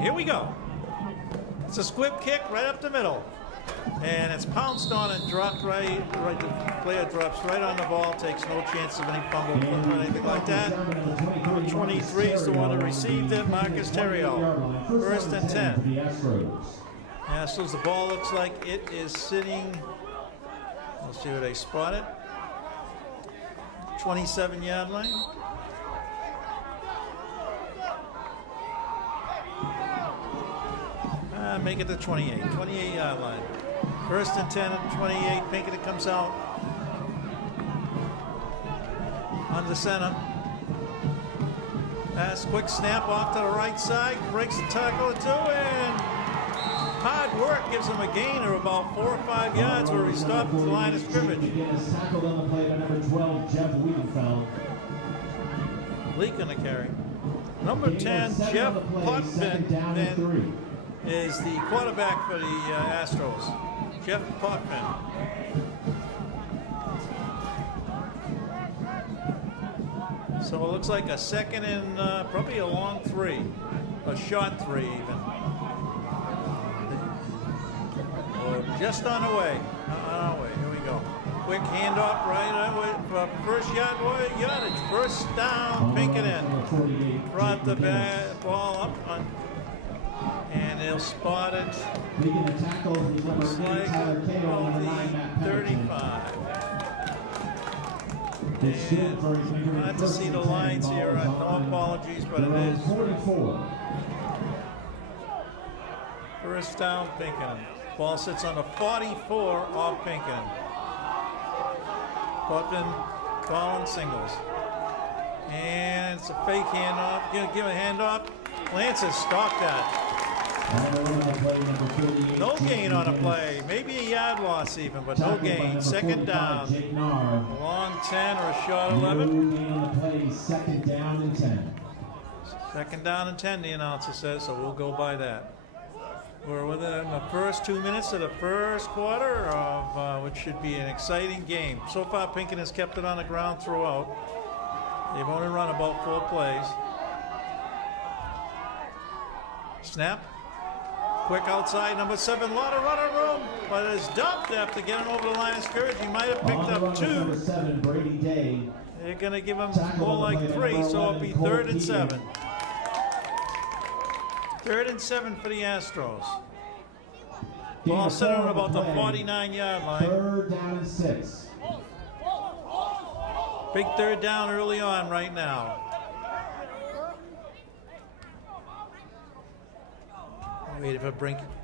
Here we go. It's a squib kick right up the middle. And it's pounced on and dropped right. The player drops right on the ball, takes no chance of any fumble or anything like that. Number 23 is the one who received it, Marcus Terrio. First and 10. Yeah, so the ball looks like it is sitting, let's see where they spot it. 27-yard line. Make it the 28-yard line. First and 10 at 28. Pinkerton comes out on the center. Pass, quick snap off to the right side. Breaks the tackle or two, and hard work gives him a gain of about 4 or 5 yards where he stopped at the line of scrimmage. Tackled on the play by number 12, Jeff Wiedenfeld. Leak on the carry. Number 10, Jeff Potvin, is the quarterback for the Astros. Jeff Potvin. So it looks like a second and probably a long 3, a short 3 even. Just on the way. Here we go. Quick handoff right away. First yardage. First down. Pinkerton brought the ball up on, and they'll spot it. Looks like the 35. And not to see the lines here. No apologies, but it is. First down, Pinkerton. Ball sits on the 44 off Pinkerton. Potvin calling singles. And it's a fake handoff. Gonna give a handoff. Lance has stopped that. No gain on a play. Maybe a yard loss even, but no gain. Second down. A long 10 or a short 11. Second down and 10. Second down and 10, the announcer says, so we'll go by that. We're within the first 2 minutes of the first quarter of which should be an exciting game. So far, Pinkerton has kept it on the ground throughout. They've only run about 4 plays. Snap. Quick outside, number 7, lot of running room, but is dumped after getting over the line of scrimmage. He might have picked up 2. Number 7, Brady Day. They're going to give him more like 3, so it'll be 3rd and 7. 3rd and 7 for the Astros. Ball set on about the 49-yard line. 3rd down and 6. Big 3rd down early on right now. Waiting for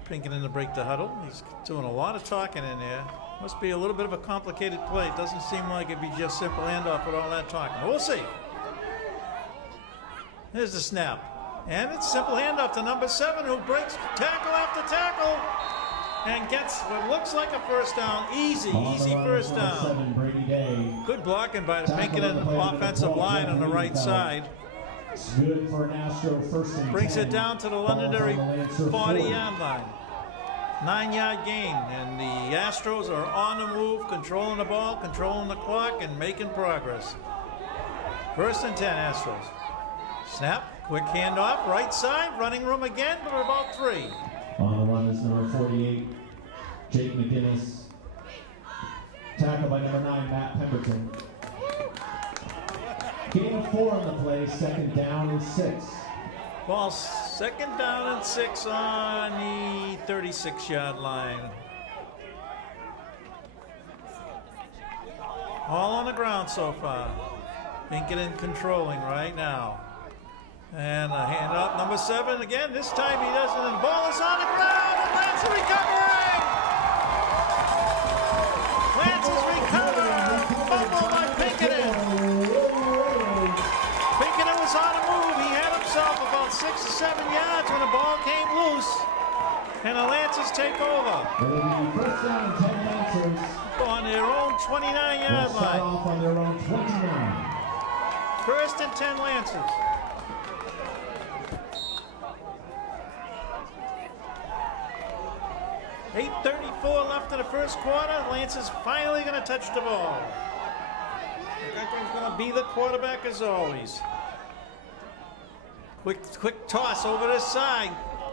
Pinkerton to break the huddle. He's doing a lot of talking in there. Must be a little bit of a complicated play. It doesn't seem like it'd be just simple handoff with all that talking. We'll see. Here's the snap. And it's simple handoff to number 7, who breaks tackle after tackle and gets what looks like a first down. Easy first down. Good blocking by the Pinkerton offensive line on the right side. Good for an Astro first and Brings 10. it down to the Londonderry 40-yard line. 9-yard gain, and the Astros are on the move, controlling the ball, controlling the clock, and making progress. First and 10, Astros. Snap, quick handoff, right side, running room again, but about 3. On the run is number 48, Jake McGinnis. Tackled by number 9, Matt Pemberton. Gain of 4 on the play, 2nd down and 6. Ball 2nd down and 6 on the 36-yard line. All on the ground so far. Pinkerton controlling right now. And a handoff, number 7 again. This time he doesn't, and the ball is on the ground, and Lance is recovering! Lance is recovering! Fumble by Pinkerton! Pinkerton was on the move. He had himself about 6 or 7 yards when the ball came loose. And the Lancers take over. First down and 10 Lancers. On their own 29-yard line. Off on their own 29. First and 10 Lancers. .34 left in the first quarter. Lancers finally going to touch the ball. Pinkerton's going to be the quarterback as always. Quick toss over this side.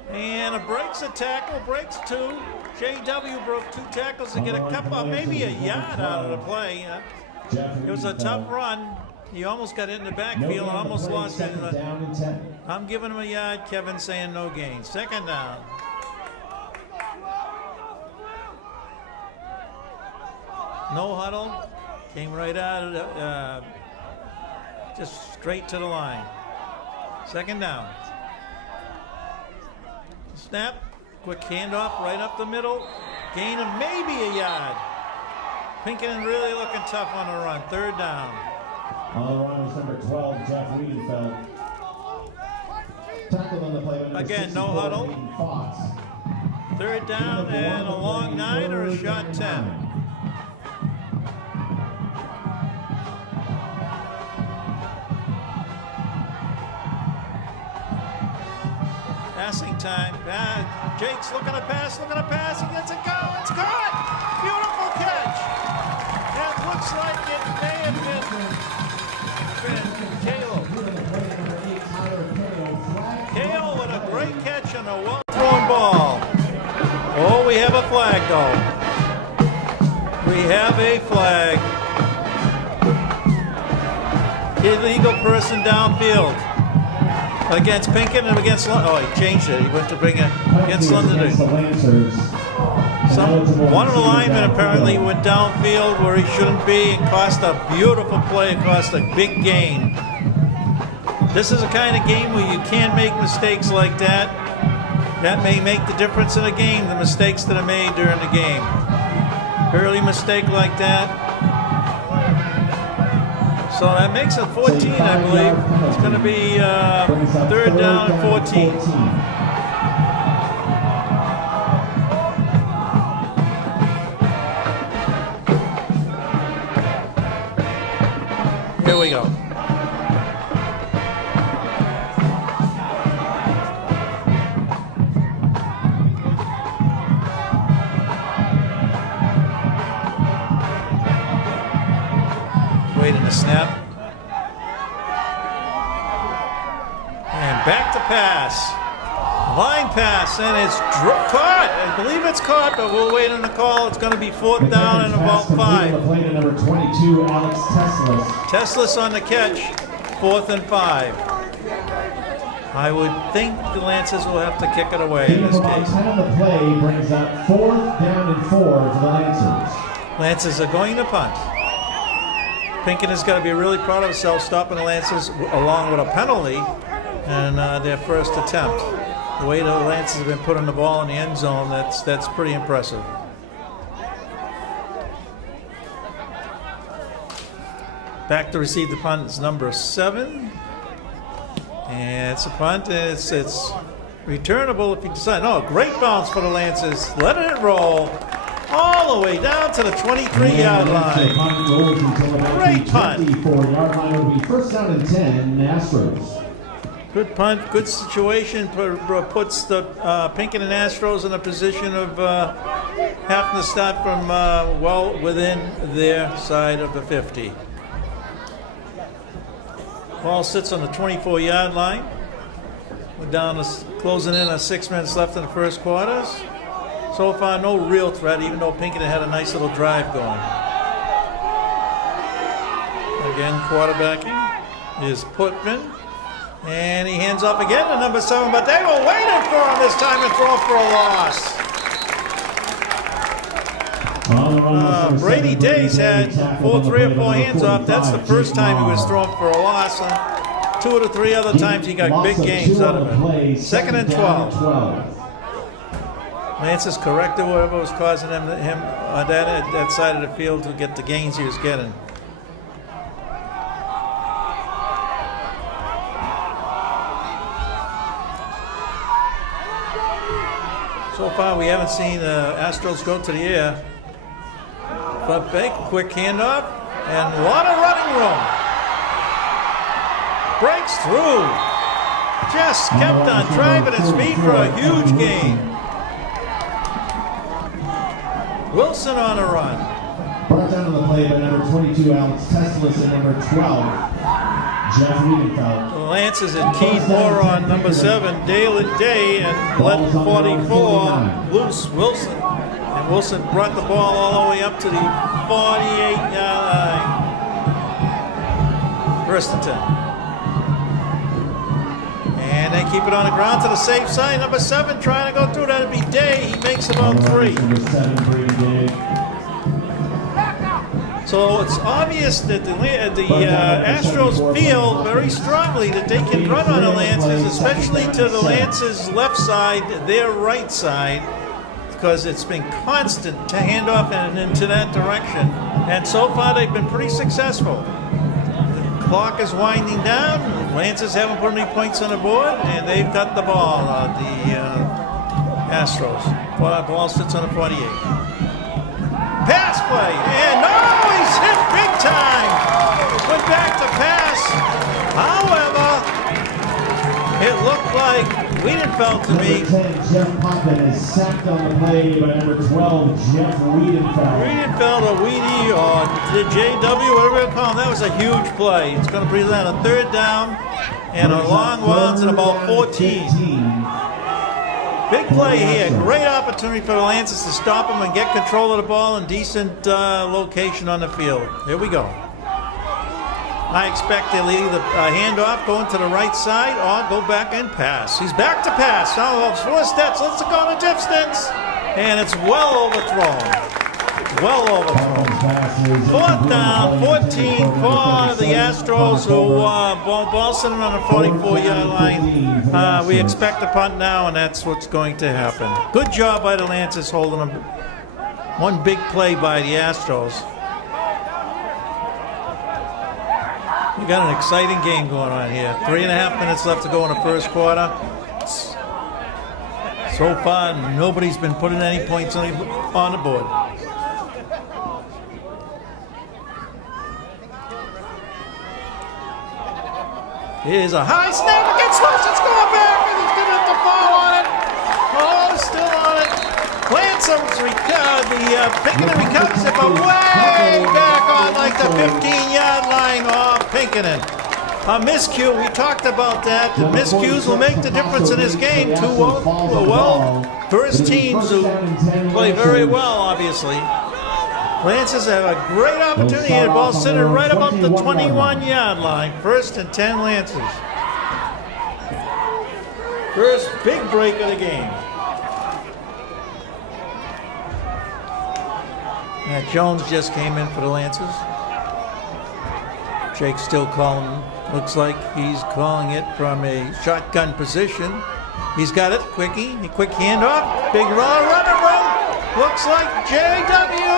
And it breaks a tackle, breaks two. JW broke 2 tackles to get a couple, maybe a yard out of the play. It was a tough run. He almost got it in the backfield and almost lost it. I'm giving him a yard. Kevin saying no gain. Second down. No huddle. Came right out of just straight to the line. Second down. Snap. Quick handoff right up the middle. Gain of maybe a yard. Pinkerton really looking tough on the run. Third down. On the run was number 12, Jeff Wiedenfeld. Tackled on the play by number Again, no 64, huddle. Hayden Fox. Third down and a long 9 or a short 10. Passing time. Jake's looking to pass. He gets it go. It's caught. Beautiful catch. That looks like it may have been Kale with a great catch on a well-thrown ball. Oh, we have a flag, though. We have a flag. Illegal person downfield. Against Pinkerton and against Londonderry. Oh, he changed it. He went to bring it against Londonderry. One of the linemen apparently went downfield where he shouldn't be and cost a beautiful play. It cost a big gain. This is a kind of game where you can't make mistakes like that. That may make the difference in a game, the mistakes that are made during the game. Early mistake like that. So that makes it 14, I believe. It's going to be third down and 14. Here we go. Waiting to snap. And back to pass. Line pass, and it's caught. I believe it's caught, but we'll wait on the call. It's going to be 4th down and about 5. Play to number 22, Alex Teslas. Teslas on the catch, 4th and 5. I would think the Lancers will have to kick it away in this case. 10 on the play brings up 4th down and 4 to the Lancers. Lancers are going to punt. Pinkerton's got to be really proud of himself stopping the Lancers along with a penalty and their first attempt. The way the Lancers have been putting the ball in the end zone, that's pretty impressive. Back to receive the punt is number 7. And it's a punt, and it's returnable if you decide. No, great bounce for the Lancers. Letting it roll all the way down to the 23-yard line. Great punt. 24-yard line will be first down and 10, Astros. Good punt, good situation, puts the Pinkerton Astros in a position of having to start from well within their side of the 50. Ball sits on the 24-yard line. We're down to closing in on 6 minutes left in the first quarter. So far, no real threat, even though Pinkerton had a nice little drive going. Again, quarterbacking is Putman. And he hands off again to number 7, but they were waiting for him this time and throw for a loss. Brady Days had 3 or 4 hands off. That's the first time he was thrown for a loss. And 2 of the 3 other times he got big gains out of it. 2nd and 12. Lancers corrected whatever was causing him on that side of the field to get the gains he was getting. So far, we haven't seen Astros go to the air. But big, quick handoff, and a lot of running room. Breaks through. Just kept on driving his feet for a huge gain. Wilson on a run. Brought down on the play by number 22, Alex Teslas, and number 12, Jeff Wiedenfeld. Lancers had keyed more on number 7, Day, and let 44 loose Wilson. And Wilson brought the ball all the way up to the 48-yard line. First and 10. And they keep it on the ground to the safe side. Number 7 trying to go through. That'd be Day. He makes about 3. So it's obvious that the Astros feel very strongly that they can run on the Lancers, especially to the Lancers' left side, their right side, because it's been constant to hand off and into that direction. And so far they've been pretty successful. The clock is winding down. Lancers haven't put any points on the board, and they've got the ball, the Astros. Ball sits on the 48. Pass play, and he's hit big time. Went back to pass. However, it looked like Wiedenfeld to me. Number 10, Jeff Poppin is sacked on the play by number 12, Jeff Wiedenfeld. Wiedenfeld or Weedy or the JW, whatever you call him, that was a huge play. It's going to present a 3rd down and a long ones at about 14. Big play here. Great opportunity for the Lancers to stop them and get control of the ball in decent location on the field. Here we go. I expect they'll either hand off, going to the right side, or go back and pass. He's back to pass. Now, 4 steps. Let's go to distance. And it's well overthrown. Well overthrown. 4th down, 14 for the Astros, who ball sitting on the 44-yard line. We expect a punt now, and that's what's going to happen. Good job by the Lancers holding them. One big play by the Astros. We got an exciting game going on here. 3.5 minutes left to go in the first quarter. So far, nobody's been putting any points on the board. Here's a high snap. It gets loose. It's going back, and he's going to have to fall on it. Oh, still on it. Lansom's Pinkerton recovers it, but way back on like the 15-yard line off Pinkerton. A miscue. We talked about that. The miscues will make the difference in this game. First teams who play very well, obviously. Lancers have a great opportunity. The ball sitting right about the 21-yard line. 1st and 10 Lancers. First big break of the game. Matt Jones just came in for the Lancers. Jake's still calling. Looks like he's calling it from a shotgun position. He's got it. Quick handoff. Big runner run. Looks like JW.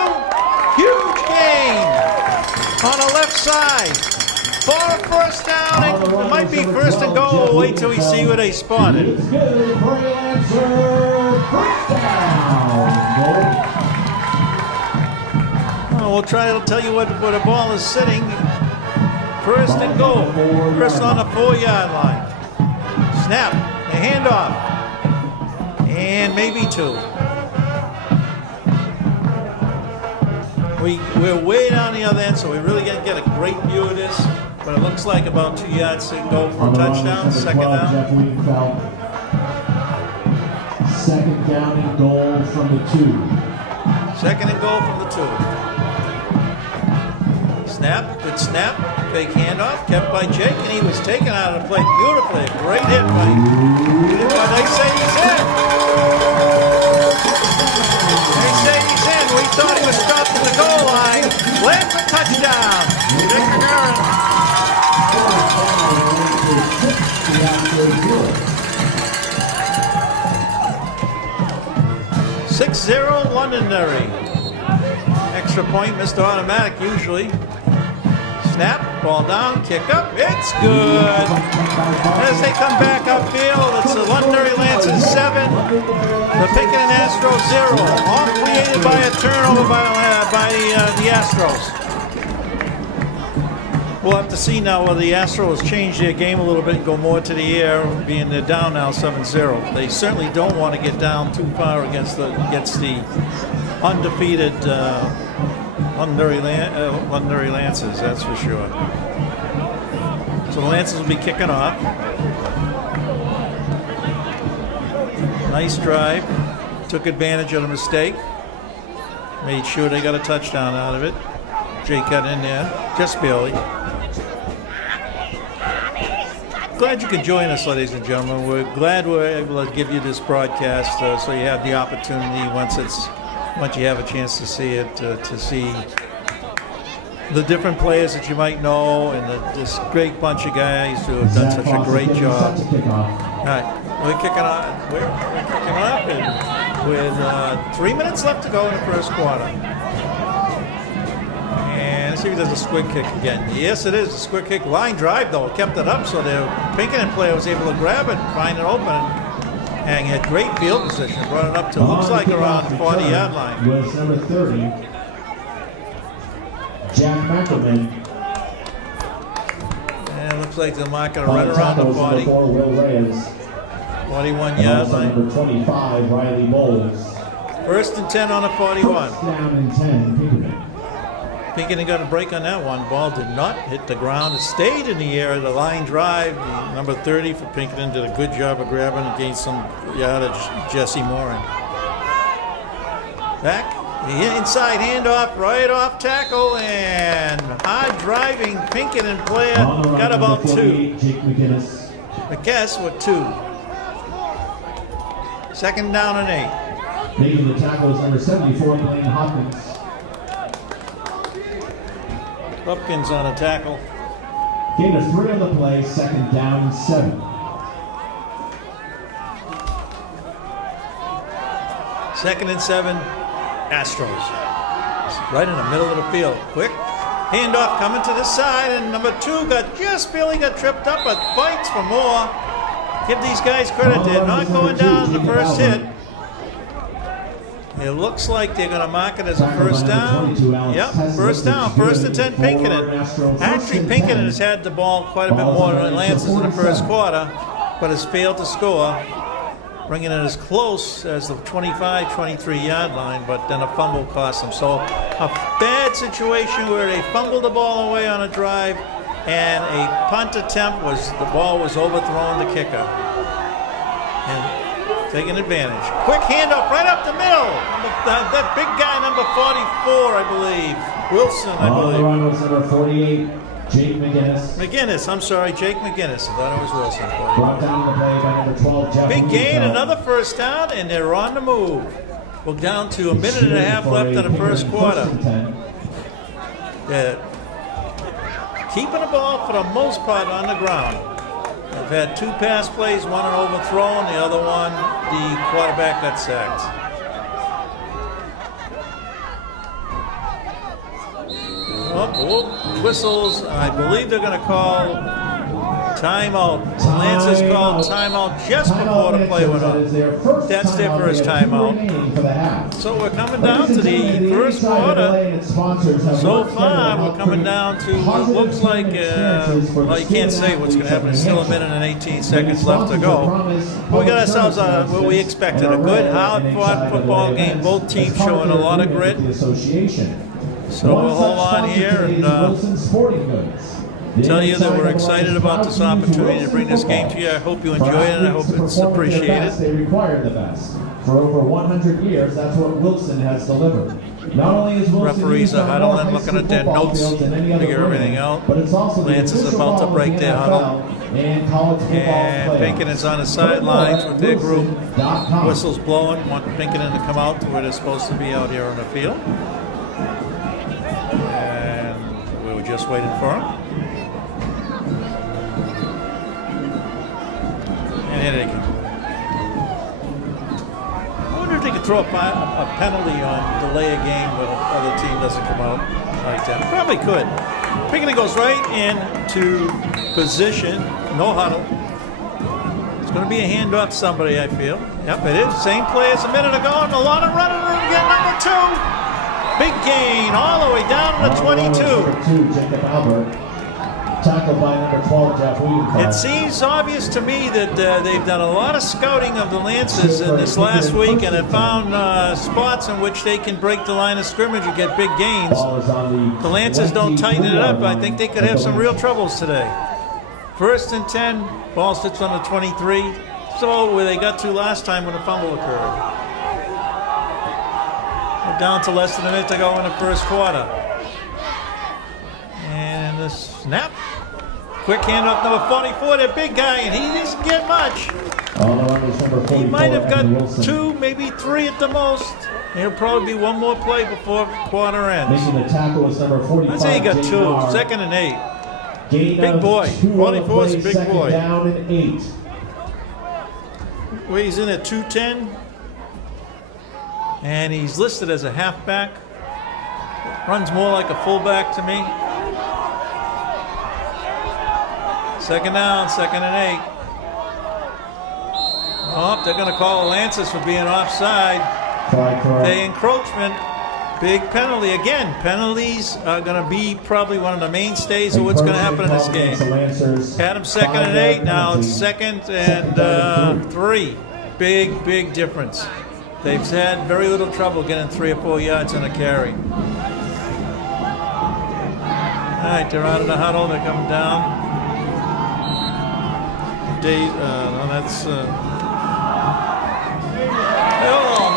Huge gain on the left side. For a 1st down. It might be 1st and goal. We'll wait till we see where they spawn it. We'll try to tell you where the ball is sitting. 1st and goal. 1st on the 4-yard line. Snap. The handoff. And maybe 2. We're way down the other end, so we really can't get a great view of this. But it looks like about 2 yards to go for a touchdown. 2nd down. 2nd down and goal from the 2. 2nd and goal from the 2. Snap, good snap, big handoff, kept by Jake, and he was taken out of the play beautifully. Great hit by they say he's in. They say he's in. We thought he was stopped at the goal line. Lands a touchdown. Dick McGarren. 6-0 Londonderry. Extra point, missed automatic usually. Snap, ball down, kick up, it's good. As they come back upfield, it's the Londonderry Lancers 7, the Pinkerton Astros 0. All created by a turnover by the Astros. We'll have to see now whether the Astros change their game a little bit and go more to the air, being they're down now 7-0. They certainly don't want to get down too far against the undefeated Londonderry Lancers, that's for sure. So the Lancers will be kicking off. Nice drive. Took advantage of the mistake. Made sure they got a touchdown out of it. Jake got in there, just barely. Glad you could join us, ladies and gentlemen. We're glad we're able to give you this broadcast so you have the opportunity once you have a chance to see it, to see the different players that you might know and this great bunch of guys who have done such a great job. All right, we're kicking off. We're kicking off with 3 minutes left to go in the first quarter. And let's see if there's a squid kick again. Yes, it is a squid kick. Line drive though, kept it up so the Pinkerton player was able to grab it, find it open, and had great field position. Brought it up to looks like around the 40-yard line. Was number 30, Jack McElman. And it looks like they're marking it right around the 40. 41-yard line. Number 25, Riley Bowles. First and 10 on the 41. First down and 10, Pinkerton. Pinkerton got a break on that one. Ball did not hit the ground. It stayed in the air. The line drive, number 30 for Pinkerton, did a good job of grabbing and gained some yardage. Jesse Morin. Back. The inside handoff, right off tackle, and hard driving Pinkerton player got about 2. Jake McGinnis. McGinnis with 2. Second down and 8. Making the tackle is number 74, Blaine Hopkins. Hopkins on a tackle. Gain of 3 on the play, second down and 7. Second and 7, Astros. Right in the middle of the field. Quick handoff coming to the side, and number 2 just barely got tripped up, but fights for more. Give these guys credit. They're not going down the first hit. It looks like they're going to mark it as a first down. Yep, first down. First and 10, Pinkerton. Actually, Pinkerton has had the ball quite a bit more than Lancers in the first quarter, but has failed to score, bringing it as close as the 25, 23-yard line, but then a fumble cost them. So a bad situation where they fumbled the ball away on a drive, and a punt attempt the ball was overthrown the kicker. And taking advantage. Quick handoff right up the middle. That big guy, number 44, I believe. Wilson, I believe. On the run was number 48, Jake McGinnis. McGinnis, I'm sorry, Jake McGinnis. I thought it was Wilson. Brought down the play by number 12, Jeff. Big gain, another first down, and they're on the move. We're down to a minute and a half left in the first quarter. Yeah. Keeping the ball for the most part on the ground. I've had 2 pass plays, one an overthrown, the other one, the quarterback got sacked. Whistles, I believe they're going to call timeout. Lancers called timeout just before the play went on. That's their first timeout. So we're coming down to the first quarter. So far, we're coming down to what looks like, well, you can't say what's going to happen. There's still a minute and 18 seconds left to go. But we got ourselves what we expected, a good, hard-fought football game. Both teams showing a lot of grit. So we'll hold on here and tell you that we're excited about this opportunity to bring this game to you. I hope you enjoy it, and I hope it's appreciated. They require the best. For over 100 years, that's what Wilson has delivered. Not only is Wilson referees are huddling, looking at their notes, figure everything out. Lance is about to break their huddle. And Pinkerton is on the sidelines with their group. Whistles blowing, want Pinkerton to come out to where they're supposed to be out here on the field. And we were just waiting for him. And here they go. I wonder if they could throw a penalty on delay a game when the other team doesn't come out like that. Probably could. Pinkerton goes right into position, no huddle. It's going to be a handoff to somebody, I feel. Yep, it is. Same play as a minute ago, and a lot of running room again. Number 2. Big gain all the way down to the 22. Jacob Albert. Tackled by number 12, Jeff Williams. It seems obvious to me that they've done a lot of scouting of the Lancers in this last week, and have found spots in which they can break the line of scrimmage and get big gains. The Lancers don't tighten it up. I think they could have some real troubles today. First and 10, ball sits on the 23. So where they got to last time when a fumble occurred. We're down to less than a minute to go in the first quarter. And the snap. Quick handoff, number 44, the big guy, and he doesn't get much. He might have got 2, maybe 3 at the most. There'll probably be one more play before quarter ends. Making the tackle is number 45. I'd say he got 2, second and 8. Big boy, 44 is a big boy. Down and 8. Weighs in at 210. And he's listed as a halfback. Runs more like a fullback to me. Second down, second and 8. Oh, they're going to call Lances for being offside. The encroachment, big penalty. Again, penalties are going to be probably one of the mainstays of what's going to happen in this game. Had him second and 8, now it's second and 3. Big difference. They've had very little trouble getting 3 or 4 yards on a carry. All right, they're out of the huddle, they're coming down. No, that's oh,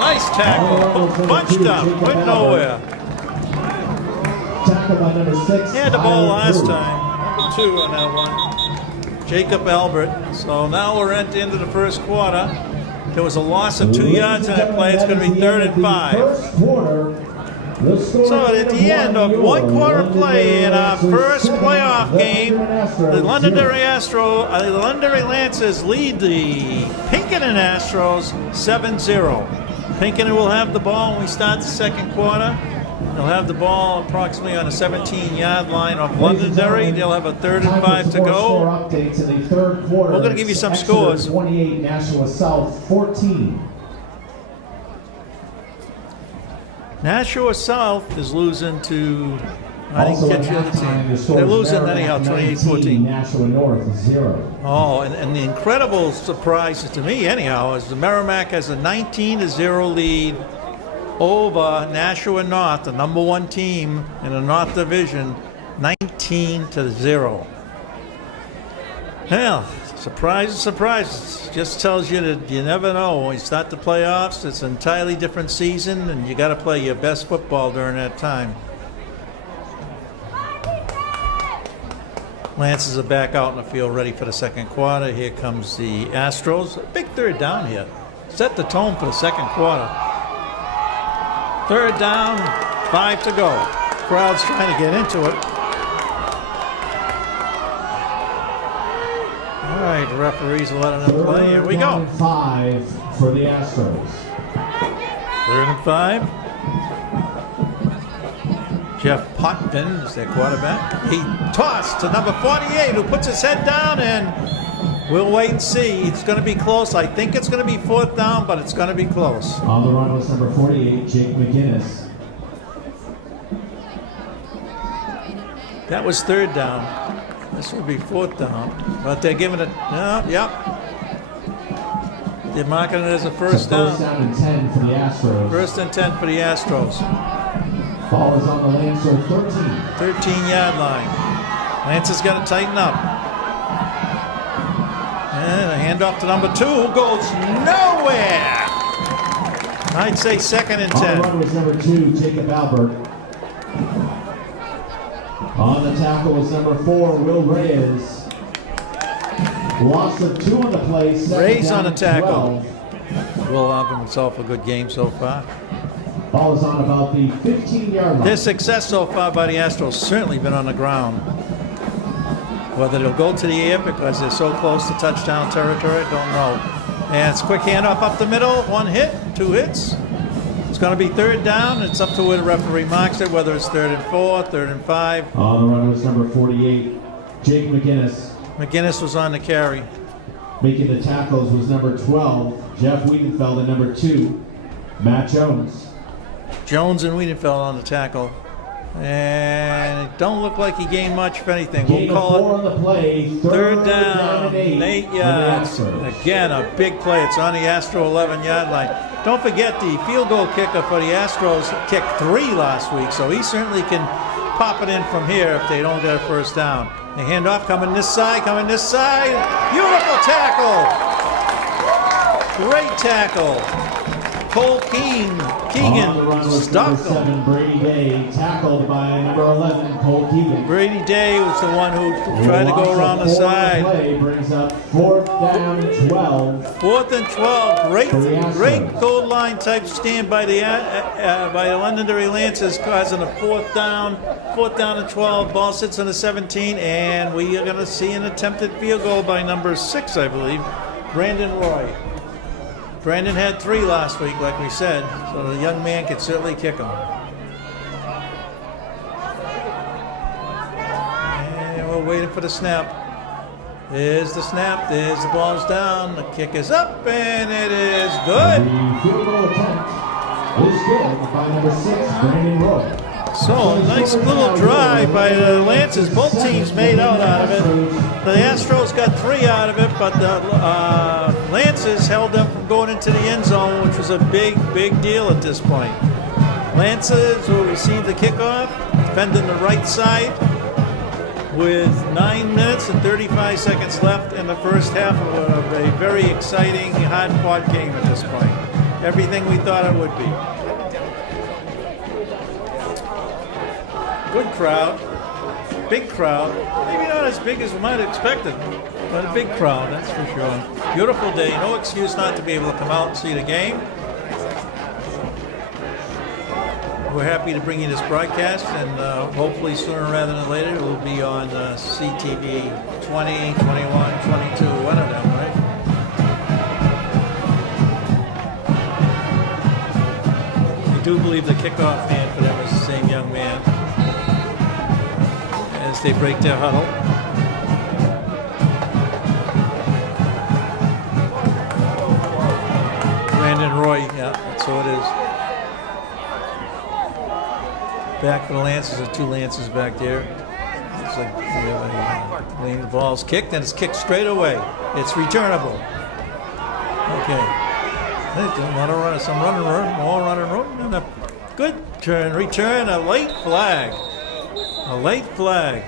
nice tackle. Bunched up, went nowhere. Tackle by number 6. He had the ball last time. 2 on that one. Jacob Albert. So now we're at the end of the first quarter. There was a loss of 2 yards in that play. It's going to be 3rd and 5. So at the end of 1 quarter play in our first playoff game, the Londonderry Lancers lead the Pinkerton Astros 7-0. Pinkerton will have the ball when we start the second quarter. They'll have the ball approximately on the 17-yard line of Londonderry. They'll have a 3rd and 5 to go. We're going to give you some scores. 28, Nashua South 14. Nashua South is losing to, I didn't catch the other team. They're losing anyhow, 28-14. Nashua North 0. Oh, and the incredible surprise to me anyhow is the Merrimack has a 19-0 lead over Nashua North, the number 1 team in the North Division, 19-0. Well, surprise. Just tells you that you never know. When you start the playoffs, it's an entirely different season, and you got to play your best football during that time. Lancers are back out in the field ready for the second quarter. Here comes the Astros. Big 3rd down here. Set the tone for the second quarter. 3rd down, 5 to go. Crowd's trying to get into it. All right, the referees are letting them play. Here we go. 5 for the Astros. 3rd and 5. Jeff Potvin is their quarterback. He tossed to number 48, who puts his head down, and we'll wait and see. It's going to be close. I think it's going to be 4th down, but it's going to be close. On the run was number 48, Jake McGinnis. That was 3rd down. This will be 4th down, but they're giving it. Yep. They're marking it as a first down. First down and 10 for the Astros. 1st and 10 for the Astros. Ball is on the Lancer 13. 13-yard line. Lancer's got to tighten up. And a handoff to number 2, who goes nowhere. I'd say 2nd and 10. On the run was number 2, Jacob Albert. On the tackle was number 4, Will Reyes. Loss of 2 on the play. Reyes on the tackle. Will have himself a good game so far. Ball is on about the 15-yard line. Their success so far by the Astros certainly been on the ground. Whether they'll go to the air because they're so close to touchdown territory, I don't know. And it's a quick handoff up the middle. 1 hit, 2 hits. It's going to be 3rd down. It's up to where the referee marks it, whether it's 3rd and 4, 3rd and 5. On the run was number 48, Jake McGinnis. McGinnis was on the carry. Making the tackles was number 12, Jeff Wiedenfeld, and number 2, Matt Jones. Jones and Wiedenfeld on the tackle. And it don't look like he gained much, if anything. Gain We'll call of 4 it on the play. 3rd down, 8 yards. Again, a big play. It's on the Astro 11-yard line. Don't forget the field goal kicker for the Astros kicked 3 last week, so he certainly can pop it in from here if they don't get a first down. They hand off, coming this side, Beautiful tackle. Great tackle. Cole Keegan stopped him. Brady Day tackled by number 11, Cole Keegan. Brady Day was the one who tried to go around the side. Play brings up 4th down and 12. 4th and 12. Great goal line type stand by the Londonderry Lancers, causing a 4th down. 4th down and 12. Ball sits on the 17, and we are going to see an attempted field goal by number 6, I believe, Brandon Roy. Brandon had 3 last week, like we said, so the young man could certainly kick them. And we're waiting for the snap. There's the snap, there's the ball's down, the kick is up, and it is good. The field goal attempt is good by number 6, Brandon Roy. So, a nice little drive by the Lancers. Both teams made out of it. The Astros got 3 out of it, but the Lancers held them from going into the end zone, which was a big deal at this point. Lancers will receive the kickoff, defending the right side with 9 minutes and 35 seconds left in the first half of a very exciting, hard-fought game at this point. Everything we thought it would be. Good crowd, big crowd, maybe not as big as we might have expected, but a big crowd, that's for sure. Beautiful day, no excuse not to be able to come out and see the game. We're happy to bring you this broadcast, and hopefully sooner rather than later it will be on CTV 20, 21, 22, one of them, right? I do believe the kickoff man for them is the same young man. As they break their huddle. Brandon Roy, yeah, that's who it is. Back for the Lancers, the 2 Lancers back there. Looks like the ball's kicked, and it's kicked straight away. It's returnable. Okay. Some running room, more running room, and a good return, a late flag. A late flag.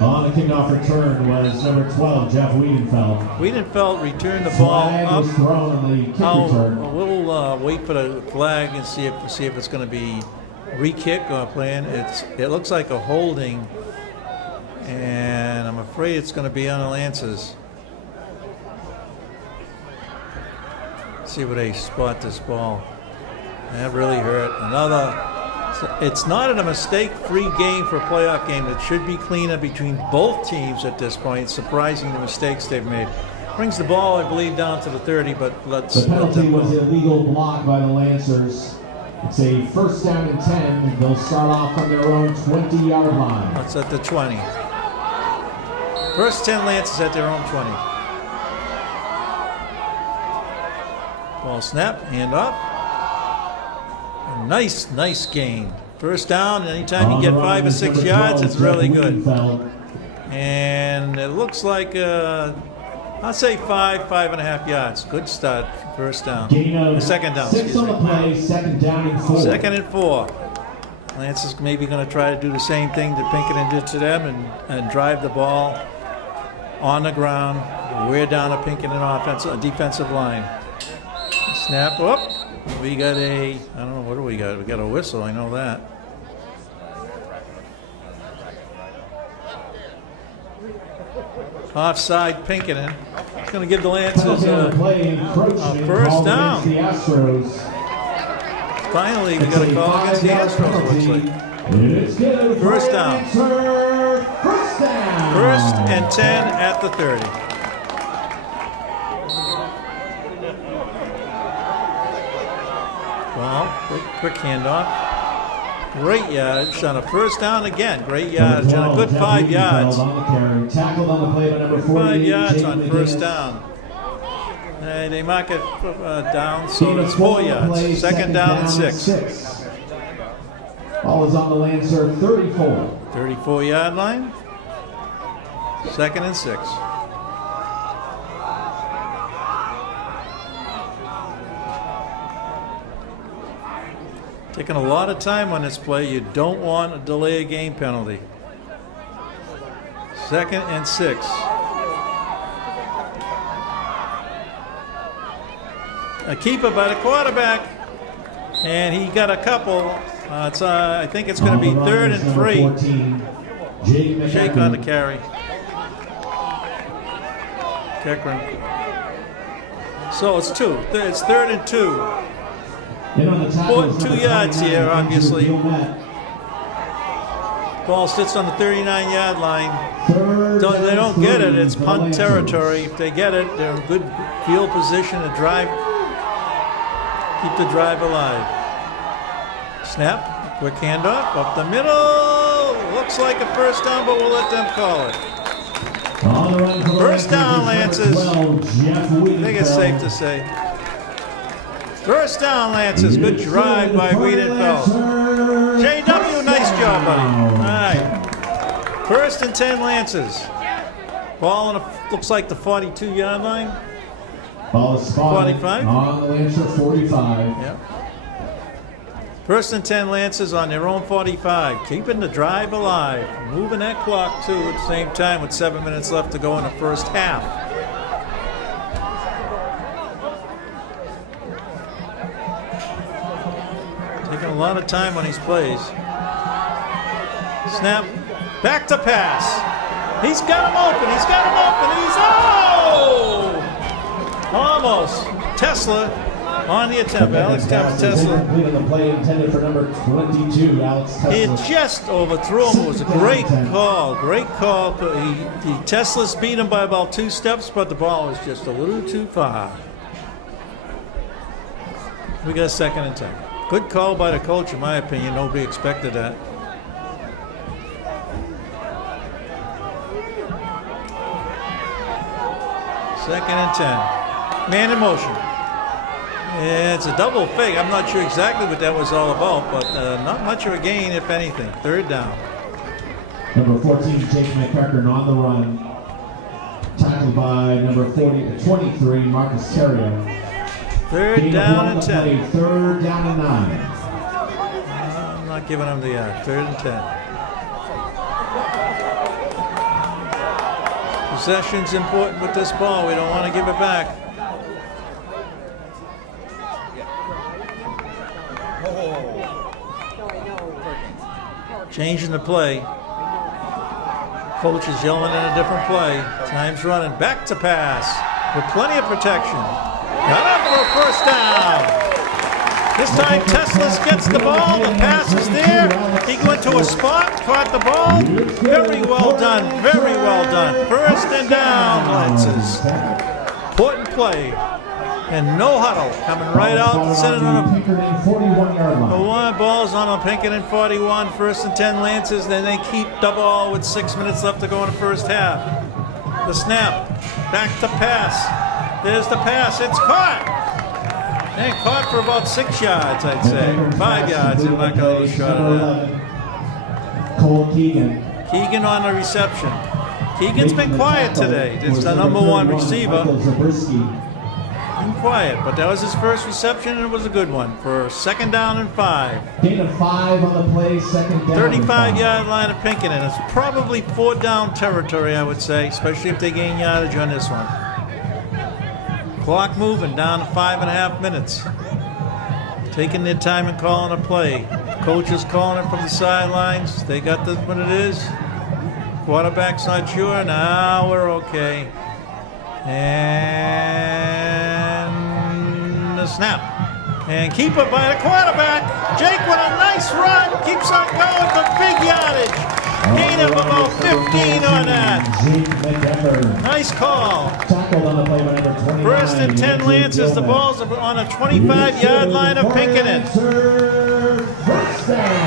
On the kickoff return was number 12, Jeff Wiedenfeld. Wiedenfeld returned the ball Flag up. was thrown on the kick return. We'll wait for the flag and see if it's going to be re-kick or plan. It looks like a holding, and I'm afraid it's going to be on the Lancers. Let's see where they spot this ball. That really hurt. It's not a mistake-free game for a playoff game. It should be cleaner between both teams at this point. It's surprising the mistakes they've made. Brings the ball, I believe, down to the 30, but let's... The penalty was a legal block by the Lancers. It's a 1st down and 10. They'll start off from their own 20-yard line. That's at the 20. First 10 Lancers at their own 20. Ball snap, hand off. Nice gain. First down, anytime you get 5 or 6 yards, it's really good. And it looks like, I'll say 5.5 yards. Good start, first down. Second down, 6 on the play, 2nd down and 4. 2nd and 4. Lance is maybe going to try to do the same thing that Pinkerton did to them and drive the ball on the ground, wear down a Pinkerton defensive line. Snap up. We got I don't know, what do we got? We got a whistle, I know that. Offside Pinkerton. It's going to give the Lancers a first down. Finally, we got a call against the Astros, it looks like. First down. First and 10 at the 30. Well, quick handoff. Great yards on a first down again. Great yards on a good 5 yards. Tackled on the play by number 5 yards on first down. They mark it down, so it's 4 yards. 2nd down and 6. Ball is on the Lancer 34. 34-yard line. 2nd and 6. Taking a lot of time on this play. You don't want a delay of game penalty. 2nd and 6. A keeper by the quarterback, and he got a couple. I think it's going to be 3rd and 3. Jake on the carry. Kekron. So it's 2. It's 3rd and 2. Important 2 yards here, obviously. Ball sits on the 39-yard line. They don't get it. It's punt territory. If they get it, they're in good field position to drive. Keep the drive alive. Snap. Quick handoff up the middle. Looks like a first down, but we'll let them call it. First down, Lancers. I think it's safe to say. First down, Lancers. Good drive by Wiedenfeld. JW, nice job, buddy. All right. 1st and 10, Lancers. Ball on looks like the 42-yard line. Ball is spotted 45. On the Lancer 45. Yep. 1st and 10, Lancers on their own 45. Keeping the drive alive. Moving that clock, too, at the same time with 7 minutes left to go in the first half. Taking a lot of time on these plays. Snap. Back to pass. He's got him open. He's got him open. He's almost. Tesla on the attempt. Alex Tesla. The play intended for number 22, Alex Tesla. He just overthrew him. It was a great call. Great call. Tesla's beat him by about 2 steps, but the ball was just a little too far. We got 2nd and 10. Good call by the coach, in my opinion. Nobody expected that. Second and 10. Man in motion. It's a double fake. I'm not sure exactly what that was all about, but not much of a gain, if anything. 3rd down. Number 14, Jake McCracken on the run. Tackled by number 23, Marcus Terrio. 3rd down and 10. 3rd down and 9. I'm not giving him the 3rd and 10. Possession's important with this ball. We don't want to give it back. Changing the play. Coach is yelling in a different play. Time's running. Back to pass with plenty of protection. Got up for a first down. This time Teslas gets the ball. The pass is there. He went to a spot, caught the ball. Very well done. Very well done. 1st and down, Lancers. Important play. And no huddle. Coming right out. Sending on a Pinkerton 41-yard line. the one ball's on a Pinkerton 41. 1st and 10, Lancers. Then they keep the ball with 6 minutes left to go in the first half. The snap. Back to pass. There's the pass. It's caught. And caught for about 6 yards, I'd say. 5 yards. I'm not going to shot at that. Cole Keegan. Keegan on the reception. Keegan's been quiet today. It's the number 1 receiver. Been quiet, but that was his first reception, and it was a good one for 2nd down and 5. Gain of 5 on the play, 2nd down. 35-yard line of Pinkerton. It's probably 4th down territory, I would say, especially if they gain yardage on this one. Clock moving down to 5.5 minutes. Taking their time and calling a play. Coach is calling it from the sidelines. They got this what it is. Quarterback's not sure. Now we're okay. And the snap. And keeper by the quarterback. Jake with a nice run. Keeps on going for big yardage. Gain of about 15 on that. Nice call. Tackled on the play by number 29. 1st and 10, Lancers. The ball's on a 25-yard line of Pinkerton.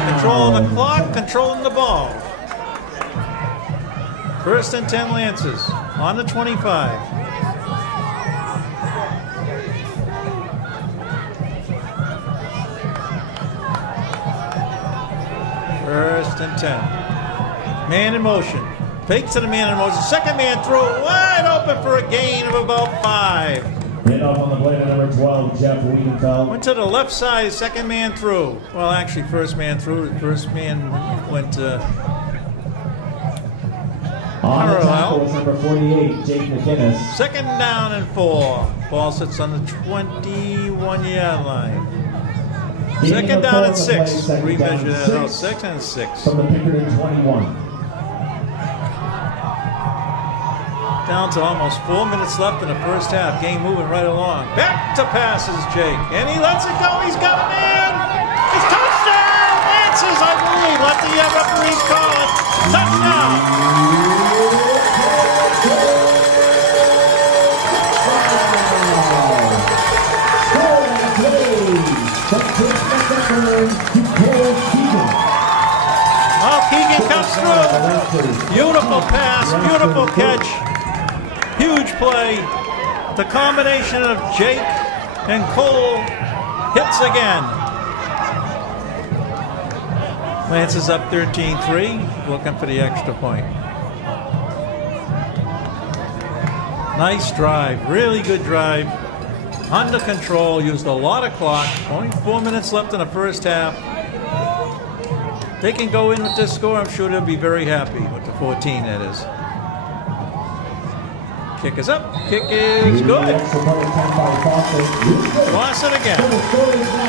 Controlling the clock, controlling the ball. 1st and 10, Lancers on the 25. First and 10. Man in motion. Fake to the man in motion. Second man throw wide open for a gain of about 5. And up on the blade of number 12, Jeff Wiedenfeld. Went to the left side, second man through. Well, actually, first man through. First man went On the tackle parallel. was number 48, Jake McInnes. Second down and 4. Ball sits on the 21-yard line. Second down and 6. Remeasure that out. 6 and 6. From the Pinkerton 21. Down to almost 4 minutes left in the first half. Game moving right along. Back to passes, Jake. And he lets it go. He's got a man. It's touchdown. Lances, I believe. Let the referees call it. Touchdown. Oh, Keegan comes through. Beautiful pass. Beautiful catch. Huge play. The combination of Jake and Cole hits again. Lance is up 13-3, looking for the extra point. Nice drive, really good drive. Under control, used a lot of clock. Only 4 minutes left in the first half. They can go in with this score. I'm sure they'll be very happy with the 14, that is. Kick is up. Kick is good. Varsity again.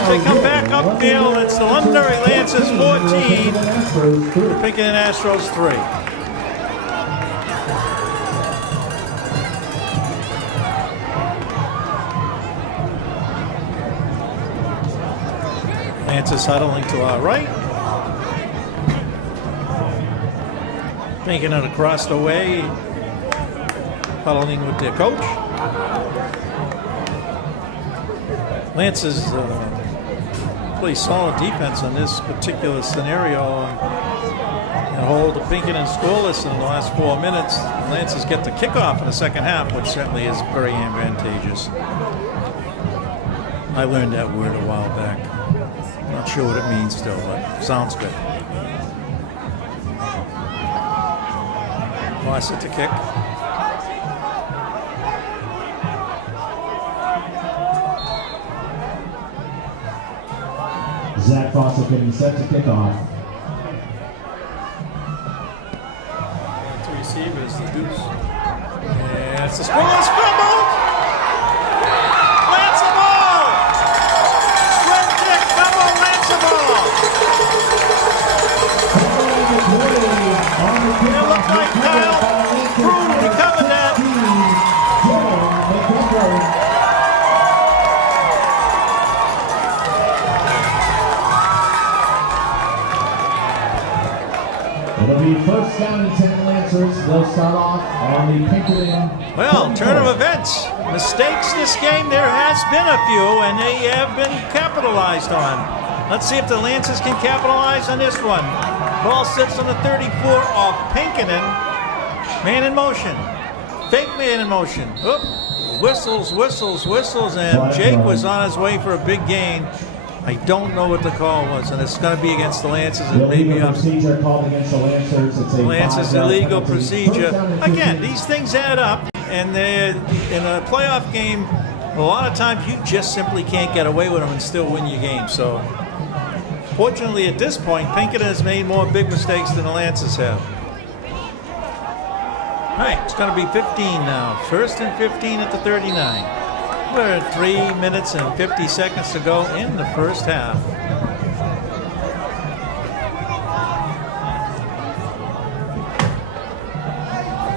They come back upfield. It's the Londonderry Lancers 14. Pinkerton Astros 3. Lancers huddling to our right. Making it across the way. Huddling with their coach. Lancers play solid defense on this particular scenario and hold the Pinkerton scoreless in the last 4 minutes. Lancers get the kickoff in the second half, which certainly is very advantageous. I learned that word a while back. Not sure what it means still, but sounds good. Varsity to kick. Zach Fossil getting set to kick off. To receive is the Deuce. And it's the scoreless fumble! Lance the ball! Red kick, fumble, Lance the ball! It looks like Kyle Crew recovered that. It'll be first down and 10 Lancers. They'll start off on the Pinkerton. Well, turn of events. Mistakes this game, there has been a few, and they have been capitalized on. Let's see if the Lancers can capitalize on this one. Ball sits on the 34 of Pinkerton. Man in motion. Fake man in motion. Oop. Whistles, whistles, whistles, and Jake was on his way for a big gain. I don't know what the call was, and it's going to be against the Lancers. And maybe procedure called against the Lancers. It's a Lancers illegal procedure. Again, these things add up, and in a playoff game, a lot of times you just simply can't get away with them and still win your game. So, fortunately, at this point, Pinkerton has made more big mistakes than the Lancers have. All right, it's going to be 15 now. First and 15 at the 39. We're at 3 minutes and 50 seconds to go in the first half.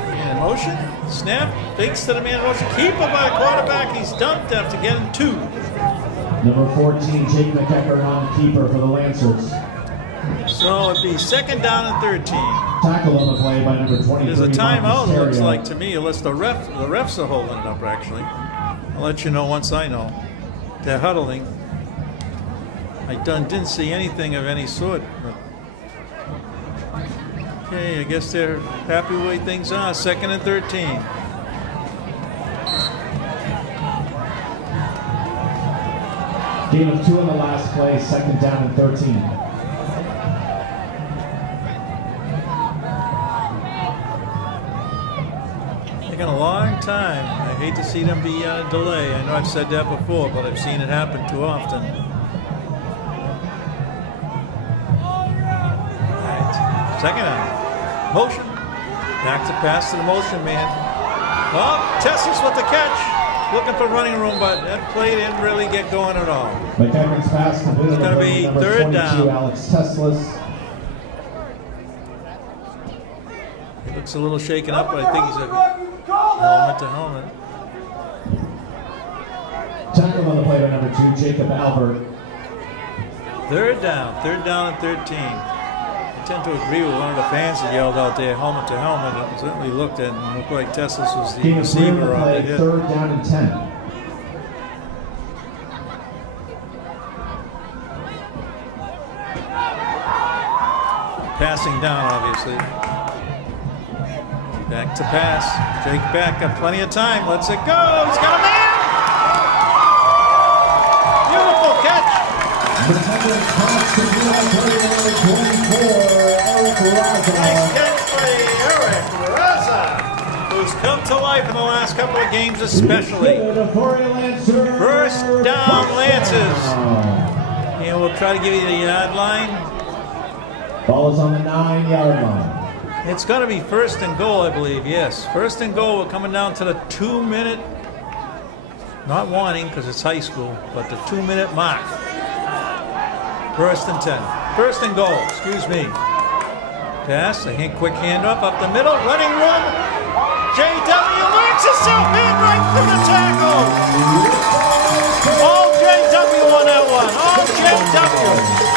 Man in motion, snap, fakes to the man in motion, keeper by the quarterback. He's dumped after getting 2. Number 14, Jake McEcker on the keeper for the Lancers. So it'd be second down and 13. Tackle on the play by number 23. There's a timeout, it looks Terrio. like to me, unless the refs are holding it up, actually. I'll let you know once I know. They're huddling. I didn't see anything of any sort. But okay, I guess they're happy the way things are. Second and 13. Gain of 2 in the last play, second down and 13. Taking a long time. I hate to see them be delay. I know I've said that before, but I've seen it happen too often. All right, second down. Motion. Back to pass to the motion man. Oh, Tessie's with the catch. Looking for running room, but that play didn't really get going at all. McKenna's pass completed. It's going to be number third 22, down. Alex Teslas. He looks a little shaken up, but I think he's a helmet to helmet. Tackle on the play by number 2, Jacob Albert. Third down and 13. I tend to agree with one of the fans that yelled out there, helmet to helmet. It certainly looked at and looked like Teslas was the Gain of 3 on the receiver on the play, hit. 3rd down and 10. Passing down, obviously. Back to pass. Jake back, got plenty of time. Lets it go. He's got a man! Beautiful catch. Nice catch by Eric Raza, who's come to life in the last couple of games especially. First down Lancers. And we'll try to give you the yard line. Ball is on the 9-yard line. It's going to be first and goal, I believe, yes. First and goal, we're coming down to the 2-minute, not wanting because it's high school, but the 2-minute mark. First and 10. First and goal, excuse me. Pass, a quick handoff up the middle, running room. J.W. works himself in right through the tackle. All J.W. on that one, all J.W.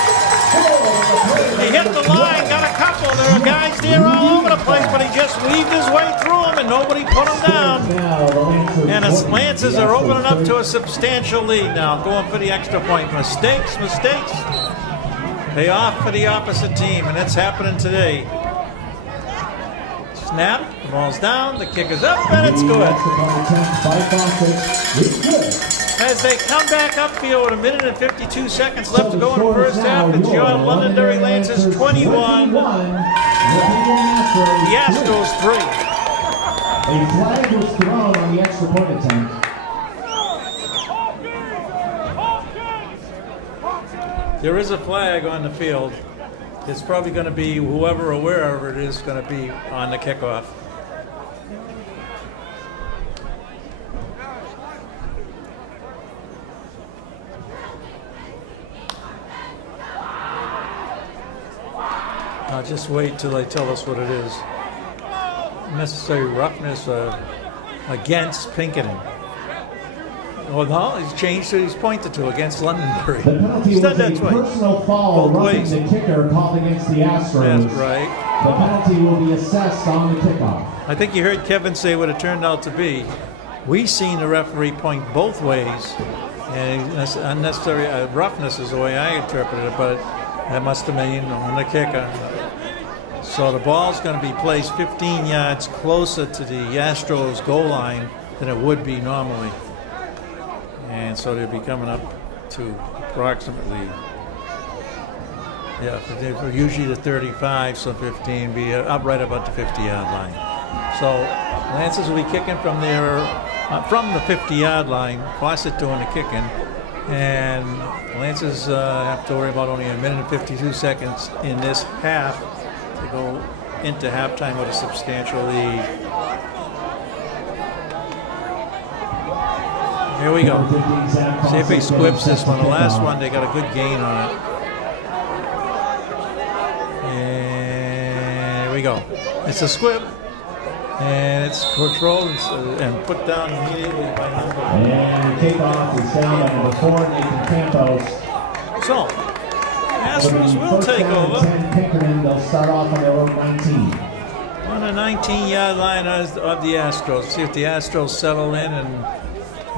He hit the line, got a couple. There are guys there all over the place, but he just weaved his way through them and nobody put him down. And the Lancers are opening up to a substantial lead now, going for the extra point. Mistakes pay off for the opposite team, and it's happening today. Snap, the ball's down, the kick is up, and it's good. As they come back upfield with 1 minute and 52 seconds left to go in the first half, it's your Londonderry Lancers 21, the Astros 3. A flag was thrown on the extra point attempt. There is a flag on the field. It's probably going to be whoever or wherever it is going to be on the kickoff. I'll just wait till they tell us what it is. Necessary roughness against Pinkerton. Well, no, he's changed it. He's pointed to against Londonderry. The penalty was a personal foul roughing the kicker called against the Astros. That's right. The penalty will be assessed on the kickoff. I think you heard Kevin say what it turned out to be. We seen the referee point both ways, and unnecessary roughness is the way I interpreted it, but that must have been on the kicker. So the ball's going to be placed 15 yards closer to the Astros goal line than it would be normally. And so they'll be coming up to approximately, for usually the 35, so 15, be up right about the 50-yard line. So Lancers will be kicking from there, from the 50-yard line, Fawcett doing the kicking, and Lancers have to worry about only 1 minute and 52 seconds in this half to go into halftime with a substantial lead. Here we go. See if he squips this one. The last one, they got a good gain on it. And here we go. It's a squib. And it's controlled and put down immediately by number. And the kickoff is down by number 4, Nathan Campos. So, Astros will take over. 10 Pinkerton, they'll start off on their own 19. On the 19-yard line of the Astros. See if the Astros settle in and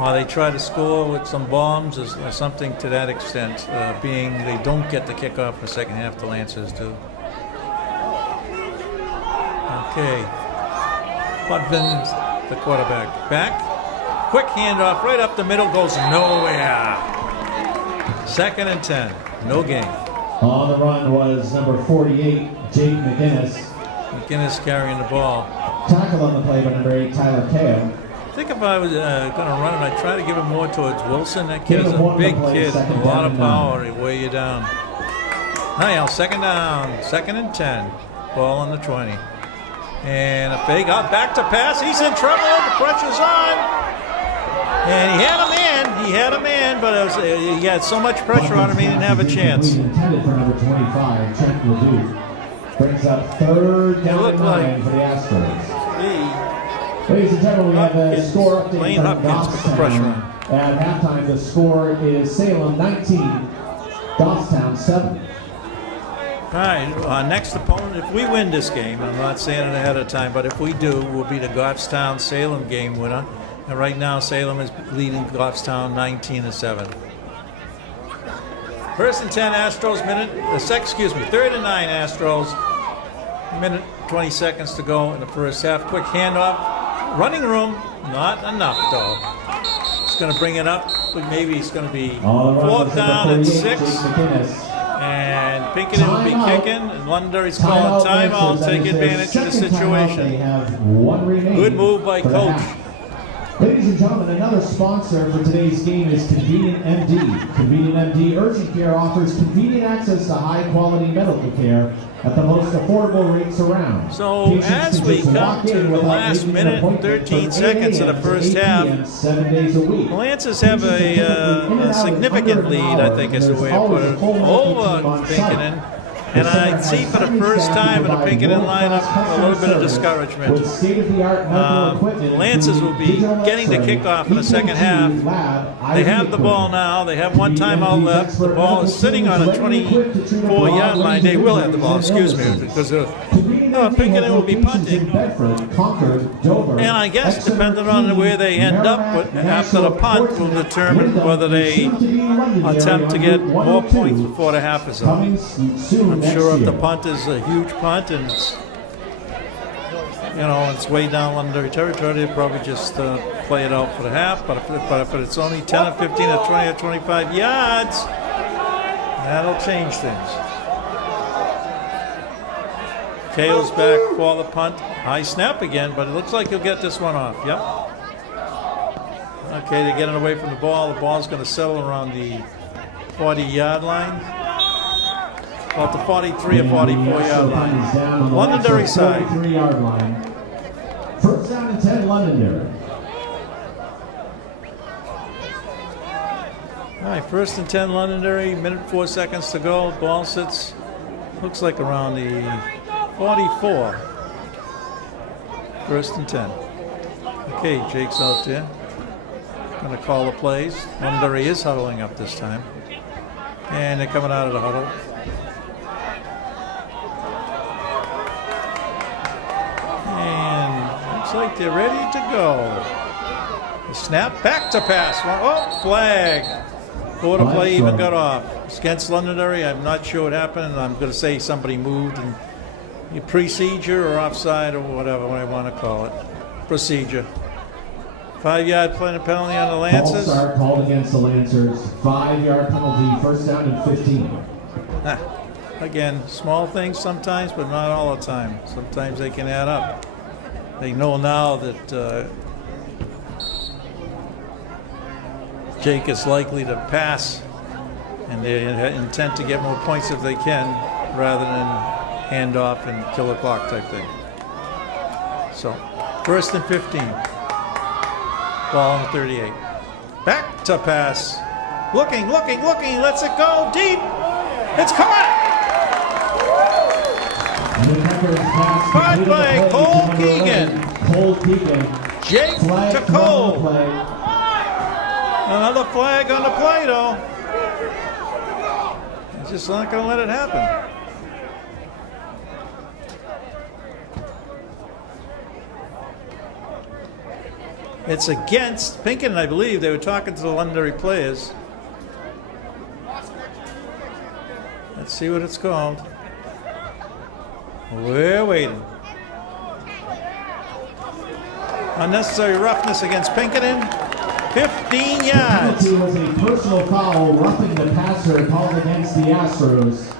they try to score with some bombs or something to that extent, being they don't get the kickoff in the second half, the Lancers do. Okay. Putvin's the quarterback. Back. Quick handoff right up the middle, goes nowhere. 2nd and 10. No gain. On the run was number 48, Jake McGinnis. McGinnis carrying the ball. Tackle on the play by number 8, Tyler Kao. I think if I was going to run it, I'd try to give it more towards Wilson. That kid is Give him a one big play, kid, second a lot down of and 9. power. He'll weigh you down. Now, second down, 2nd and 10. Ball on the 20. And a fake out, back to pass. He's in trouble. The pressure's on. And he had a man, but it was, he had so much pressure on him, he didn't have a chance. Intended for number 25, Trent Ledoux. Brings up 3rd down and 9 for the Astros. Ladies and gentlemen, we have a score update Lane from Hopkins with the pressure on. At halftime, the score is Salem 19, Goffstown 7. All right, our next opponent, if we win this game, I'm not saying it ahead of time, but if we do, we'll be the Goffstown-Salem game winner. And right now, Salem is leading Goffstown 19-7. 1st and 10 Astros, 3rd and 9 Astros, minute 20 seconds to go in the first half. Quick handoff, running room, not enough though. It's going to bring it up, but maybe it's going to be 4th down and 6. And Pinkerton will be kicking, and Londonderry's calling timeout, take advantage of the situation. Good move by coach. Ladies and gentlemen, another sponsor for today's game is Convenient MD. Convenient MD Urgent Care offers convenient access to high-quality medical care at the most affordable rates around. So Patients as can we just come walk to in the without last making an minute and appointment 13 from seconds 8 of the a.m. to first 8 half, p.m. 7 days a week. the Lancers have a significant lead, I think is the way I put it, over Pinkerton. And I see for the first time in the Pinkerton lineup a little bit of discouragement. The Lancers will be getting the kickoff in the second half. They have the ball now. They have 1 timeout left. The ball is sitting on a 24-yard line. They will have the ball, excuse me, because Pinkerton will be punting. And I guess, depending on where they end up with after the punt, will determine whether they attempt to get more points before the half is up. I'm sure if the punt is a huge punt and it's, it's way down Londonderry territory, they'll probably just play it out for the half. But if it's only 10 or 15 or 20 or 25 yards, that'll change things. Kale's back for the punt. High snap again, but it looks like he'll get this one off. Yep. Okay, they're getting away from the ball. The ball's going to settle around the 40-yard line. About the 43 or 44-yard line. Londonderry side. 43-yard line. 1st down and 10, Londonderry. All right, 1st and 10, Londonderry. Minute 4 seconds to go. Ball sits, looks like around the 44. 1st and 10. Okay, Jake's out there. Going to call the plays. Londonderry is huddling up this time. And they're coming out of the huddle. And looks like they're ready to go. The snap, back to pass. Oh, flag. Quarter play even got off. It's against Londonderry. I'm not sure what happened. I'm going to say somebody moved and procedure or offside or whatever I want to call it. Procedure. 5-yard penalty on the Lancers. False start called against the Lancers. 5-yard penalty, 1st down and 15. Again, small things sometimes, but not all the time. Sometimes they can add up. They know now that Jake is likely to pass, and they intend to get more points if they can, rather than hand off and kill the clock type thing. So, 1st and 15. Ball on the 38. Back to pass. Looking, lets it go deep. It's caught. Caught by Cole Keegan. Jake to Cole. Another flag on the play, though. He's just not going to let it happen. It's against Pinkerton, I believe. They were talking to the Londonderry players. Let's see what it's called. We're waiting. Unnecessary roughness against Pinkerton. 15 yards. It was a personal foul, roughing the passer called against the Astros.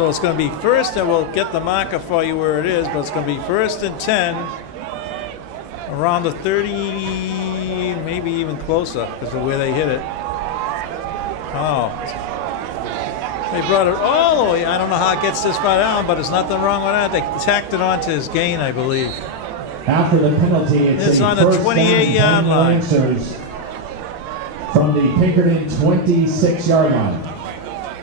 So it's going to be first, and we'll get the marker for you where it is, but it's going to be 1st and 10 around the 30, maybe even closer because of where they hit it. Oh. They brought it all the way. I don't know how it gets this far down, but there's nothing wrong with that. They tacked it onto his gain, I believe. After the penalty, it's on the 28-yard line. From the Pinkerton 26-yard line.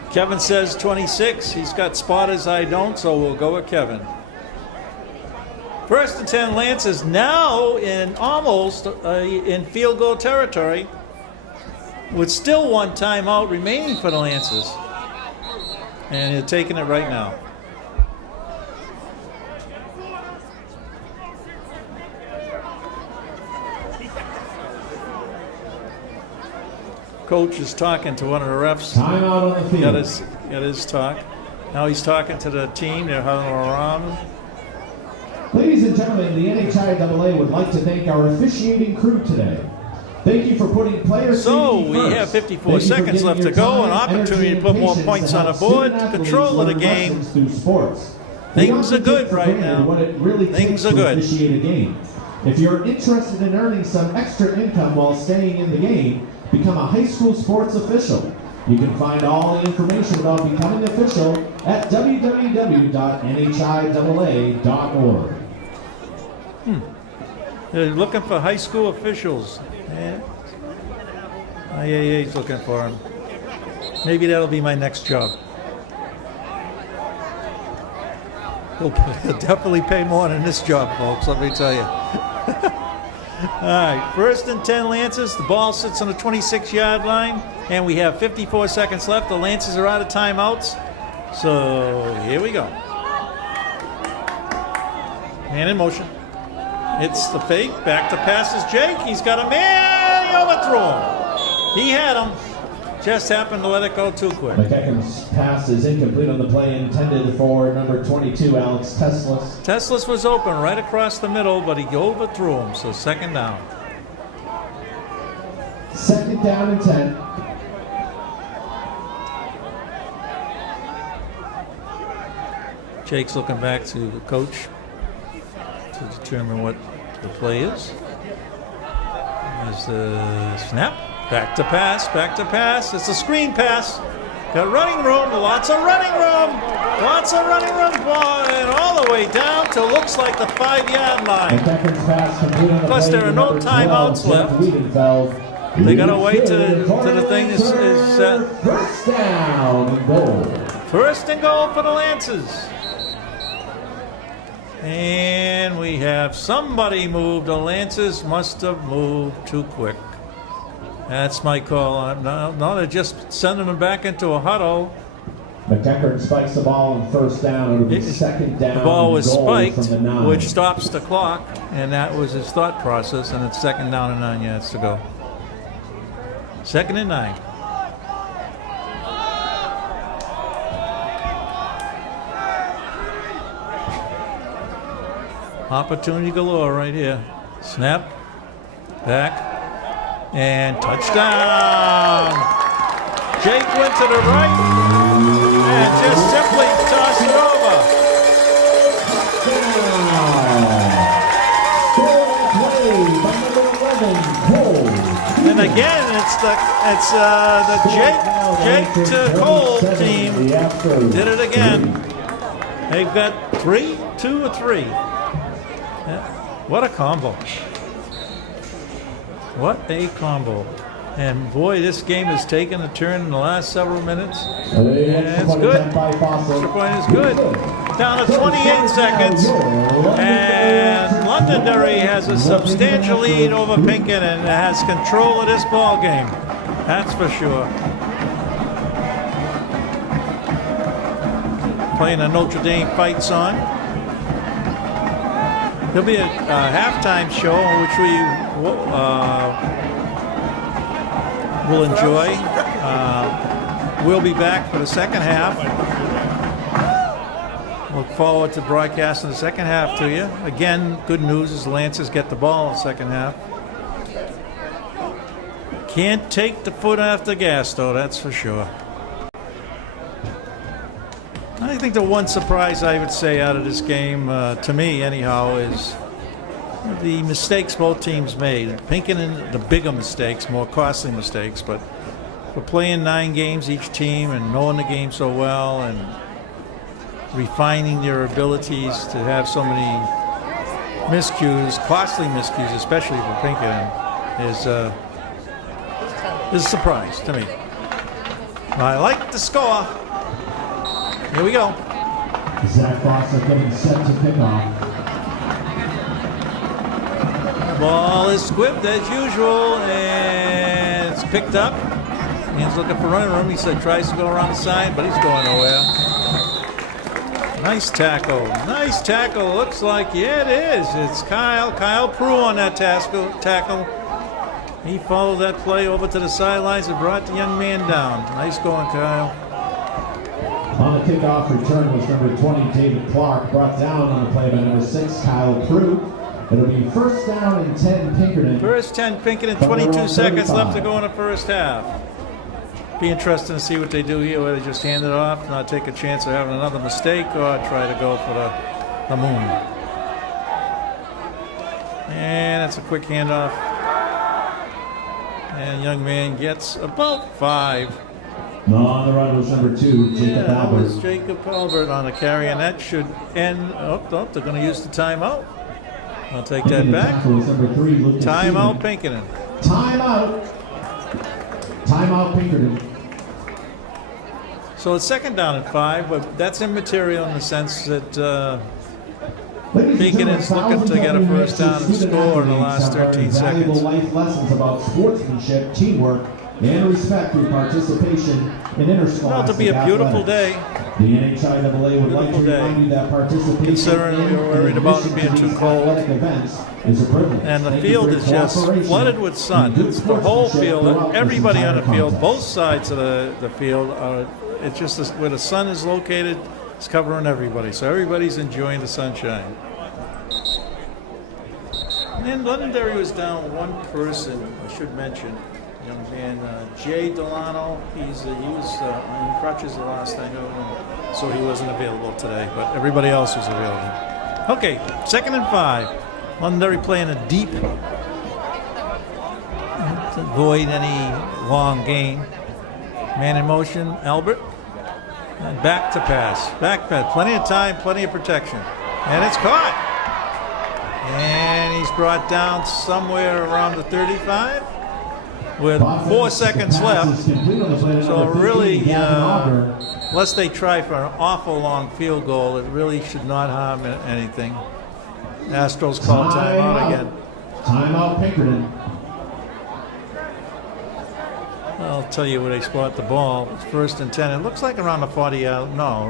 Kevin says 26. He's got spotters, I don't, so we'll go with Kevin. 1st and 10, Lancers now in almost in field goal territory with still one timeout remaining for the Lancers. And they're taking it right now. Coach is talking to one of the refs. Timeout on the field. Got his talk. Now he's talking to the team. They're huddling around. Ladies and gentlemen, the NHIAA would like to thank our officiating crew today. Thank you for putting players. So we have 54 seconds left to go. An opportunity to put more points on the board. Control of the game. Things are good right now. Things are good. If you're interested in earning some extra income while staying in the game, become a high school sports official. You can find all the information about becoming an official at www.nhiaa.org. They're looking for high school officials. Yeah. IAA's looking for them. Maybe that'll be my next job. He'll definitely pay more than this job, folks, let me tell you. All right, 1st and 10 Lancers. The ball sits on the 26-yard line, and we have 54 seconds left. The Lancers are out of timeouts. So here we go. Man in motion. It's the fake. Back to passes Jake. He's got a man. He overthrew him. He had him. Just happened to let it go too quick. McEachran's pass is incomplete on the play intended for number 22, Alex Teslas. Teslas was open right across the middle, but he overthrew him. So 2nd down. 2nd down and 10. Jake's looking back to the coach to determine what the play is. There's the snap. Back to pass, back to pass. It's a screen pass. Got running room, lots of running room. Lots of running room. And all the way down to looks like the 5-yard line. Plus there are no timeouts left. They got to wait to the thing is set. 1st down and goal. 1st and goal for the Lancers. And we have somebody moved. The Lancers must have moved too quick. That's my call on it. No, they're just sending them back into a huddle. McEachran spikes the ball on 1st down. It'll be 2nd down. The ball was spiked, from the 9. which stops the clock, and that was his thought process, and it's 2nd down and 9 yards to go. 2nd and 9. Opportunity galore right here. Snap. Back. And touchdown. Jake went to the right and just simply tossed it over. And again, it's the Jake to Cole team did it again. They've got 2 or 3. Yeah. What a combo. What a combo. And boy, this game has taken a turn in the last several minutes. And it's good. Extra point is good. Down to 28 seconds. And Londonderry has a substantial lead over Pinkerton and has control of this ball game. That's for sure. Playing a Notre Dame fight song. There'll be a halftime show in which we will enjoy. We'll be back for the 2nd half. Look forward to broadcasting the 2nd half to you. Again, good news is the Lancers get the ball in the 2nd half. Can't take the foot off the gas, though, that's for sure. I think think the one surprise I would say out of this game, to me anyhow, is the mistakes both teams made. Pinkerton, the bigger mistakes, more costly mistakes, but for playing 9 games each team and knowing the game so well and refining their abilities to have so many miscues, costly miscues, especially for Pinkerton, is a surprise to me. I like the score. Here we go. Zach Foster getting set to pick off. The ball is squibbed as usual, and it's picked up. He's looking for running room. He said tries to go around the side, but he's going nowhere. Nice tackle. Nice tackle. Looks like, yeah, it is. It's Kyle Prue on that tackle. He followed that play over to the sidelines and brought the young man down. Nice going, Kyle. On the kickoff return was number 20, David Clark, brought down on the play by number 6, Kyle Prue. It'll be first down and 10 Pinkerton. First 10 Pinkerton, 22 seconds left to go in the first half. Be interesting to see what they do here, whether they just hand it off, not take a chance of having another mistake, or try to go for the moon. And it's a quick handoff. And young man gets about 5. On the run was number 2, Jacob that Albert. was Jacob Albert on the carry, and that should end. Oh, they're going to use the timeout. I'll take that back. Timeout, Pinkerton. Timeout. Timeout, Pinkerton. So it's second down and 5, but that's immaterial in the sense that Pinkerton's looking to get a first down and score in the last 13 seconds. Life lessons about sportsmanship, teamwork, and respect through participation in interscholastic Well, it'll be a beautiful day. The NHIAA would like to remind you that participation Considering we were worried about it being too cold. Is a privilege. And the field is just flooded with sun. It's the whole field, everybody on the field, both sides of the field. It's just where the sun is located, it's covering everybody. So everybody's enjoying the sunshine. And Londonderry was down one person, I should mention. Young man, Jay Delano. He was on crutches the last I knew, so he wasn't available today. But everybody else was available. Okay, second and 5. Londonderry playing a deep to avoid any long gain. Man in motion, Albert. And back to pass. Back pass. Plenty of time, plenty of protection. And it's caught. And he's brought down somewhere around the 35 with 4 seconons left. So really, unless they try for an awful long field goal, it really should not harm anything. Astros call timeout again. Timeout, Pinkerton. I'll tell you where they spot the ball. It's first and 10. It looks like around the 40-yard. No,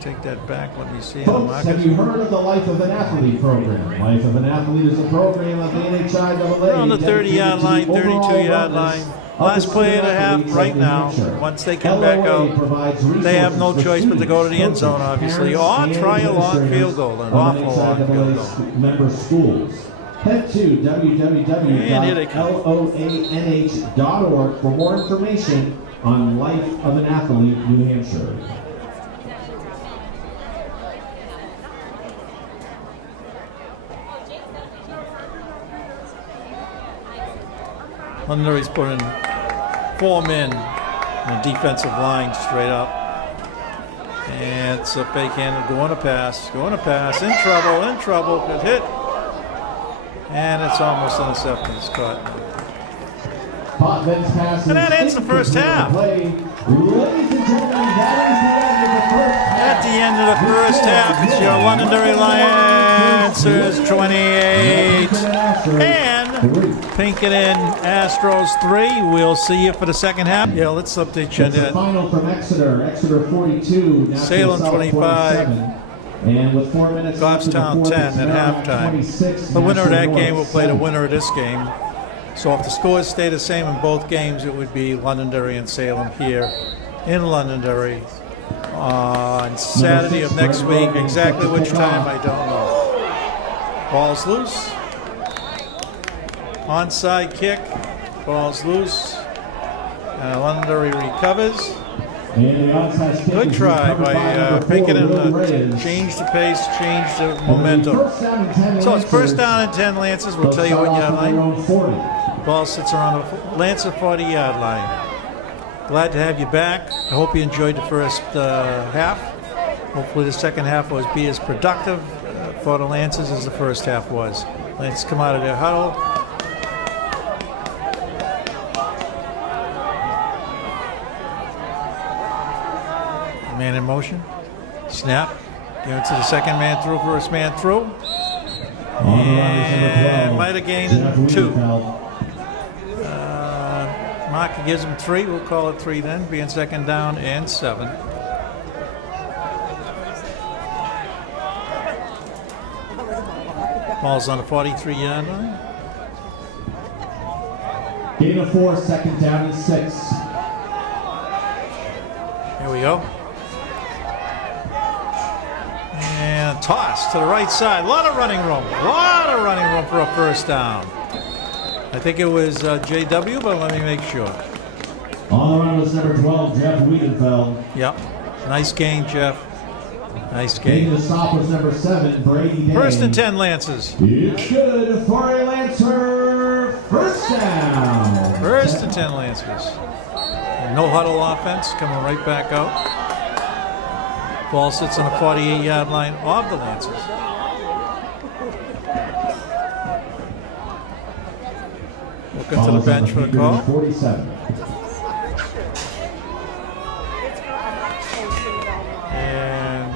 take that back. Let me see. Folks, have you heard of the Life of an Athlete program? Life of an Athlete is a program of the NHIAA. They're on the 30-yard line, 32-yard line. Last play of the half right now. Once they come back out, they have no choice but to go to the end zone, obviously, or try a long field goal, an awful long field goal. Member schools. Head to www.loanh.org for more information on Life of an Athlete, New Hampshire. Londonderry's putting 4 men in the defensive line straight up. And it's a fake hand, going to pass, in trouble, good hit. And it's almost intercepted. It's caught. And that ends the first half. At the end of the first half, it's your Londonderry Lancers 28 and Pinkerton Astros 3. We'll see you for the second half. Yeah, let's update you on that. Final from Exeter 42, Salem 25. And with 4 minutes Goffstown 10 at halftime. The winner of that game will play the winner of this game. So if the scores stay the same in both games, it would be Londonderry and Salem here in Londonderry on Saturday of next week. Exactly which time, I don't know. Ball's loose. Onside kick. Ball's loose. Londonderry recovers. And the onside kick Good is try recovered by number 4, Pinkerton Will to Reyes. change the pace, change the And momentum. first down and 10 So it's first Lancers. down and 10 Lancers. We'll They'll tell you start what off yard on their line. own 40. Ball sits around the Lancer 40-yard line. Glad to have you back. I hope you enjoyed the first half. Hopefully the second half will be as productive for the Lancers as the first half was. Lancers come out of their huddle. Man in motion. Snap. Give it to the second man through, first man through. And might have gained 2. Marker gives him 3. We'll call it 3 then, being second down and 7. Ball's on the 43-yard line. Gain of 4, second down and 6. Here we go. And toss to the right side. A lot of running room. A lot of running room for a first down. I think it was JW, but let me make sure. On the run was number 12, Jeff Wiedenfeld. Yep. Nice gain, Jeff. Nice Gain gain. to stop was number 7, Brady Day. First and 10 Lancers. It's good for a Lancer. First down. First and 10 Lancers. No huddle offense coming right back out. Ball sits on the 48-yard line of the Lancers. Looking to the bench for the call. 47. And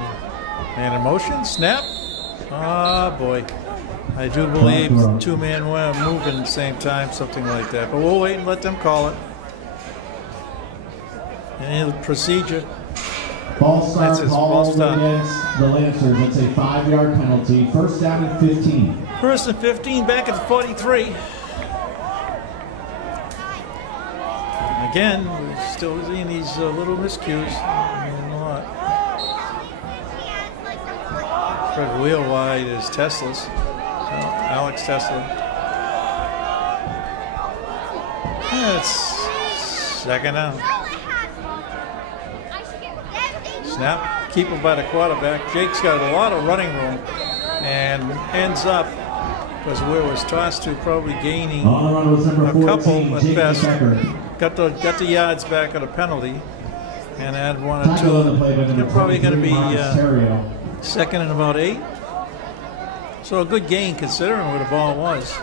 man in motion, snap. Ah, boy. I do believe 2-man moving at the same time, something like that. But we'll wait and let them call it. Any procedure. Ball That's start his called ball start. against the Lancers. It's a 5-yard penalty. First down and 15. First and 15, back at the 43. Again, we're still seeing these little miscues. A lot. Fred Wheelwide is Tesla's. Alex Tesla. Yeah, it's second down. Snap. Keep him by the quarterback. Jake's got a lot of running room and ends up, because where it was tossed to, probably gaining On the run was number a 14, couple at Jake best. Becker. Got the yards back at a penalty and add 1 or Tackle on the 2. play by number They're probably going to 23, be Monasterio. second and about 8. So a good gain considering where the ball was.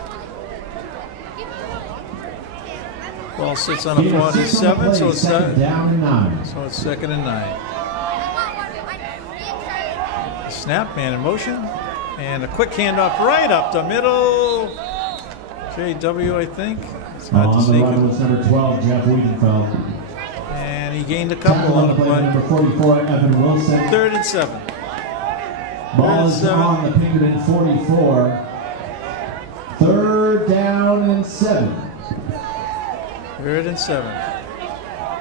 Ball sits on a Gain of 6 on the 47, so play, it's second down and 9. so it's second and 9. Snap, man in motion, and a quick handoff right up the middle. JW, I think. It's hard to On the see. run was number 12, Jeff Wiedenfeld. And he gained a Tackle couple on the play, play. number 44, Evan Wilson. 3rd and 7. Ball is 7. on the Pinkerton 44. 3rd down and 7. 3rd and 7.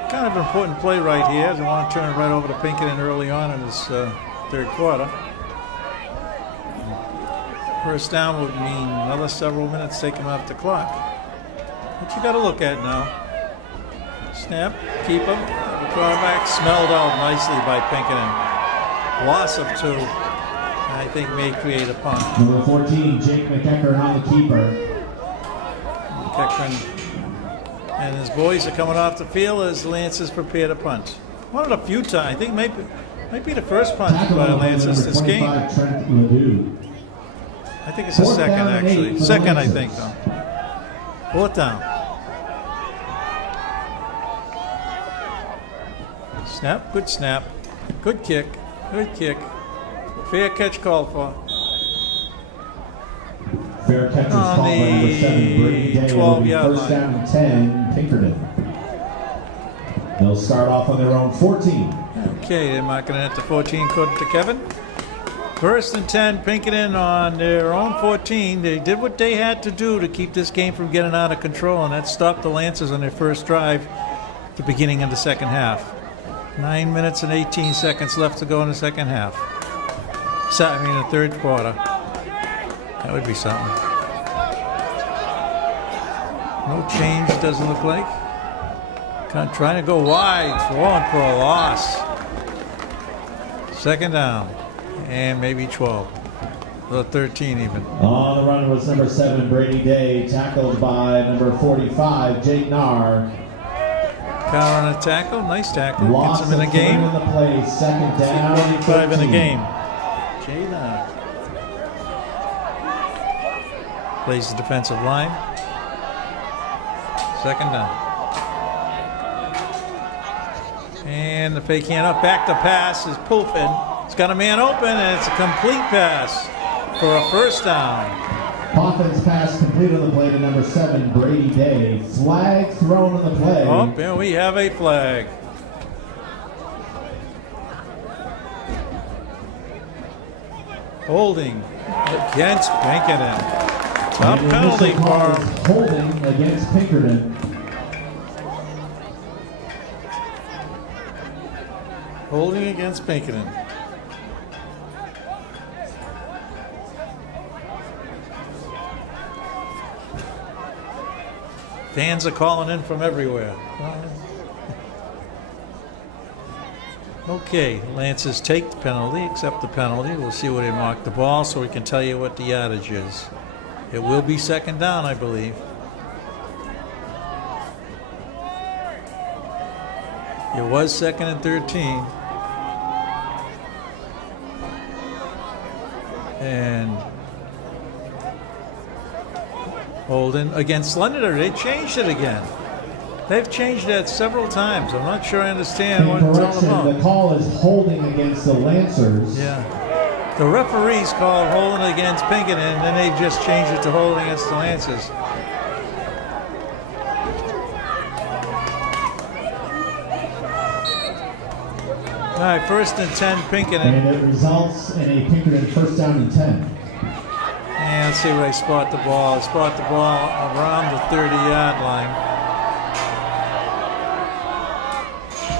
Kind of important play right here. They want to turn it right over to Pinkerton early on in this third quarter. First down would mean another several minutes taken off the clock. What you got to look at now. Snap, keep him. The quarterback smelled out nicely by Pinkerton. Loss of 2. I think may create a punt. Number 14, Jake McEachern on the keeper. Keckman and his boys are coming off the field as the Lancers prepare to punt. One of the few times, I think might be the first punt Tackle by the on the play, Lancers number this game. 25, Trent Ledoux. I think it's the 4th second down and 8 actually. for the Second, I Lancers. think though. 4th down. Snap, good snap. Good kick. Good kick. Fair catch called for. Fair catch is On called by number 7, Brady the Day. 12-yard First line. down and 10, Pinkerton. They'll start off on their own 14. Okay, they're marking it at the 14 according to Kevin. First and 10, Pinkerton on their own 14. They did what they had to do to keep this game from getting out of control, and that stopped the Lancers on their first drive at the beginning of the second half. 9 minutes and 18 seconds left to go in the second half. The third quarter. That would be something. No change, doesn't look like. Trying to go wide, throwing for a loss. Second down, and maybe 12. Or 13 even. On the run was number 7, Brady Day, tackled by number 45, Jake Narr. Counter on a tackle, nice tackle. Loss Gets him in the game. In the play, second down. 45 in the 13. game. Jay Narr. Plays the defensive line. Second down. And the fake handoff, back to pass is Pulfin. It's got a man open, and it's a complete pass for a first down. Puffin's pass complete on the play to number 7, Brady Day. Flag thrown on the play. Oh, there we have a flag. Holding against Pinkerton. Tough penalty for him. Holding against Pinkerton. Holding against Pinkerton. Fans are calling in from everywhere. Okay, Lancers take the penalty, accept the penalty. We'll see where they mark the ball so we can tell you what the yardage is. It will be second down, I believe. It was second and 13. And Holden against Londonderry. They changed it again. They've changed that several times. I'm not sure I understand what it's all about. The call is holding against the Lancers. Yeah. The referees called holding against Pinkerton, and then they just changed it to holding against the Lancers. All right, first and 10, Pinkerton. And it results in a Pinkerton first down and 10. And let's see where they spot the ball. Spot the ball around the 30-yard line.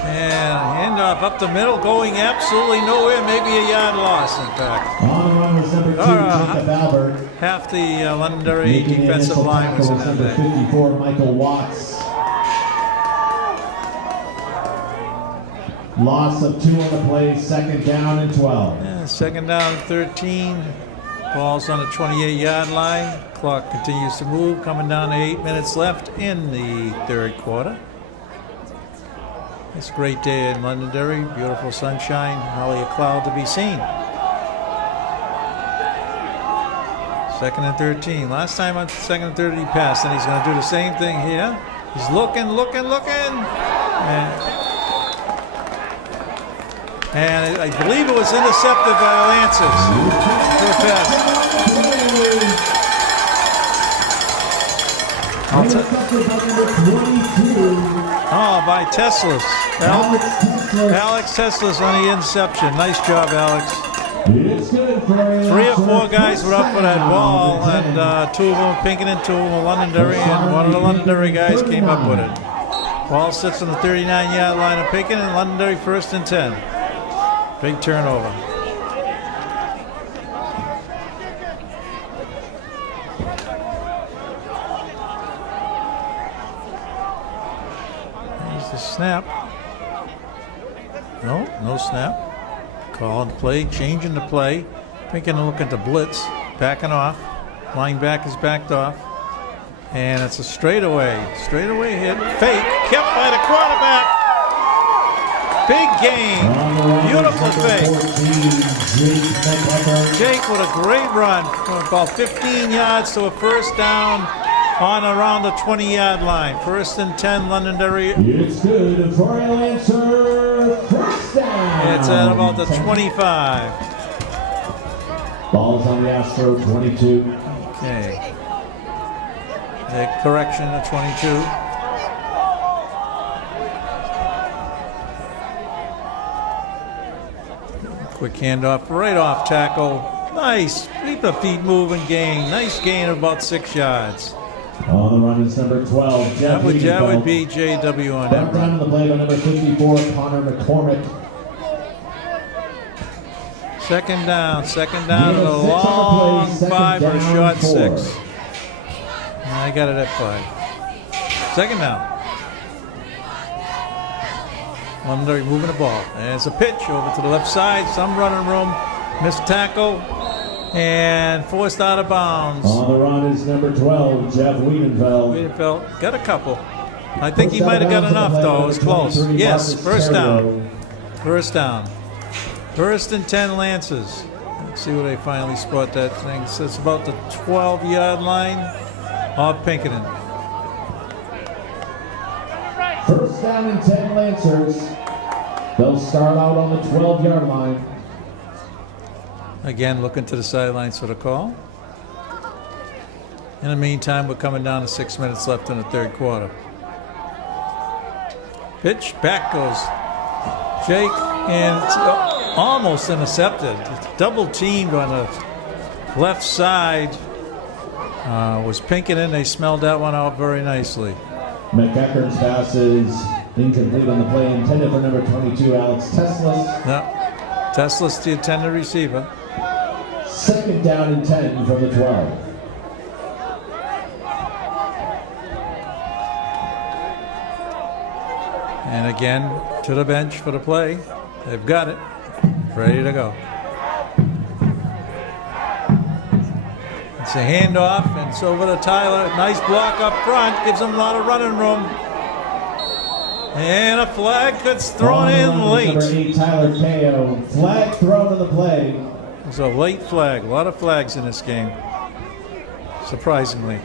And handoff up the middle, going absolutely nowhere. Maybe a yard loss, in fact. On the run was number 2, Jacob Albert. Half the Londonderry defensive line was in that number day. 54, Michael Watts. Loss of 2 on the play, second down and 12. Yeah, second down and 13. Ball's on the 28-yard line. Clock continues to move, coming down to 8 minutes left in the third quarter. It's a great day in Londonderry. Beautiful sunshine, hardly a cloud to be seen. Second and 13. Last time on second and 30 he passed, and he's going to do the same thing here. He's looking. And I believe it was intercepted by the Lancers. Good pass. Oh, by Teslas. Alex Teslas on the interception. Nice job, Alex. 3 or 4 guys were up for that ball, and 2 of them Pinkerton, 2 of them Londonderry, and one of the Londonderry guys came up with it. Ball sits on the 39-yard line of Pinkerton, and Londonderry first and 10. Big turnover. There's the snap. No snap. Calling play, changing the play. Pinkerton looking to blitz, backing off. Linebackers backed off. And it's a straightaway. Straightaway hit. Fake. Kept by the quarterback. Big game. Beautiful fake. Jake with a great run from about 15 yards to a first down on around the 20-yard line. First and 10, Londonderry. It's good for a Lancer. First down. It's at about the 25. Ball's on the Astro, 22. Okay. The correction to 22. Quick handoff, right off tackle. Nice. Keep the feet moving gain. Nice gain of about 6 yards. On the run is number 12. That would be JW on that run. Down to the play by number 54, Connor McCormick. Second down and a long 5 or a short 6. I got it at 5. Second down. Londonderry moving the ball. And it's a pitch over to the left side. Some running room. Missed tackle. And forced out of bounds. On the run is number 12, Jeff Wiedenfeld. Wiedenfeld got a couple. I think he might have got enough, though. It was close. Yes, first down. First down. First and 10 Lancers. Let's see where they finally spot that thing. So it's about the 12-yard line of Pinkerton. First down and 10 Lancers. They'll start out on the 12-yard line. Again, looking to the sidelines for the call. In the meantime, we're coming down to 6 minutes left in the third quarter. Pitch, back goes Jake, and it's almost intercepted. It's double teamed on the left side. Was Pinkerton. They smelled that one out very nicely. McEachern's pass is incomplete on the play, intended for number 22, Alex Teslas. No, Teslas, the intended receiver. Second down and 10 from the 12. And again, to the bench for the play. They've got it. Ready to go. It's a handoff, and it's over to Tyler. Nice block up front. Gives them a lot of running room. And a flag gets thrown in late. Number 8, Tyler Ko. Flag thrown to the play. It's a late flag. A lot of flags in this game, surprisingly.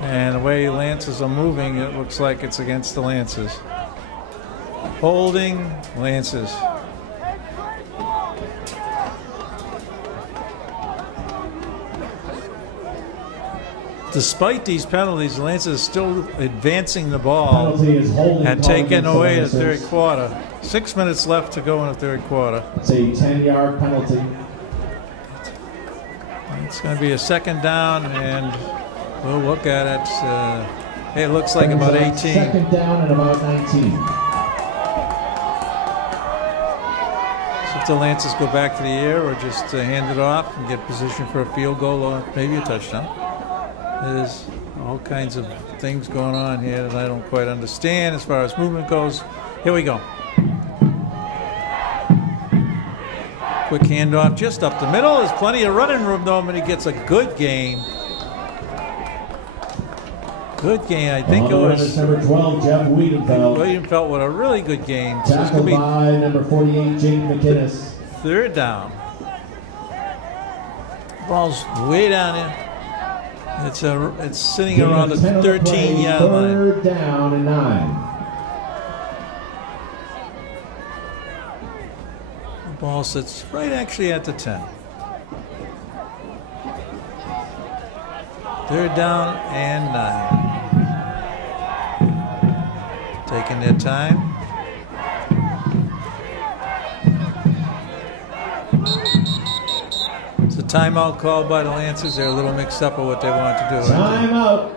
And the way Lancers are moving, it looks like it's against the Lancers. Holding Lancers. Despite these penalties, the Lancers are still advancing the ball and taking away the third quarter. 6 minutes left to go in the third quarter. It's a 10-yard penalty. It's going to be a second down, and we'll look at it. It looks like about 18. Second down and about 19. So if the Lancers go back to the air or just hand it off and get position for a field goal or maybe a touchdown. There's all kinds of things going on here that I don't quite understand as far as movement goes. Here we go. Quick handoff just up the middle. There's plenty of running room though, but he gets a good gain. Good gain. I think it was number 12, Jeff Wiedenfeld. Wiedenfeld with a really good gain. So it's Tackled going to by number 48, Jake McInnes. be third down. Ball's way down here. It's sitting around the 13-yard line. Third down and 9. The ball sits right actually at the 10. Third down and 9. Taking their time. It's a timeout called by the Lancers. They're a little mixed up with what they want to do. Timeout.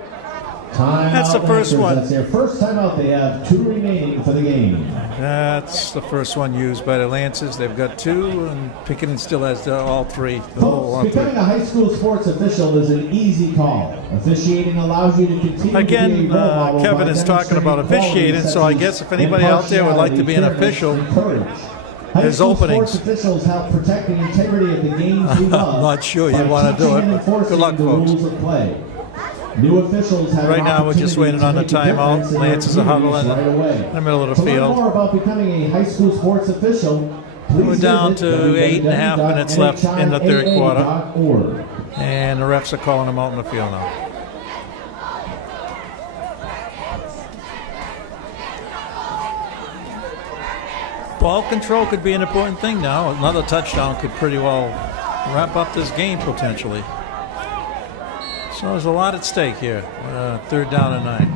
That's the first one. That's their first timeout. They have 2 remaining for the game. That's the first one used by the Lancers. They've got 2, and Pinkerton still has all 3. Folks, becoming a high school sports official is an easy call. Officiating allows you to continue Again, to be a role model Kevin by is talking about demonstrating officiating, so I guess if anybody out there would like to be an official, there's openings. Sports officials help protect the integrity of the games we love. I'm not sure you want to do it, but good luck, folks. New officials have Right now, we're just waiting on the timeout. Lancers are huddling in the middle of the To learn field. more about becoming a high school sports official, please We're down visit to 8.5 minutes left in the third quarter. NHIAA.org. And the refs are calling them out in the field now. Ball control could be an important thing now. Another touchdown could pretty well wrap up this game potentially. So there's a lot at stake here. Third down and 9.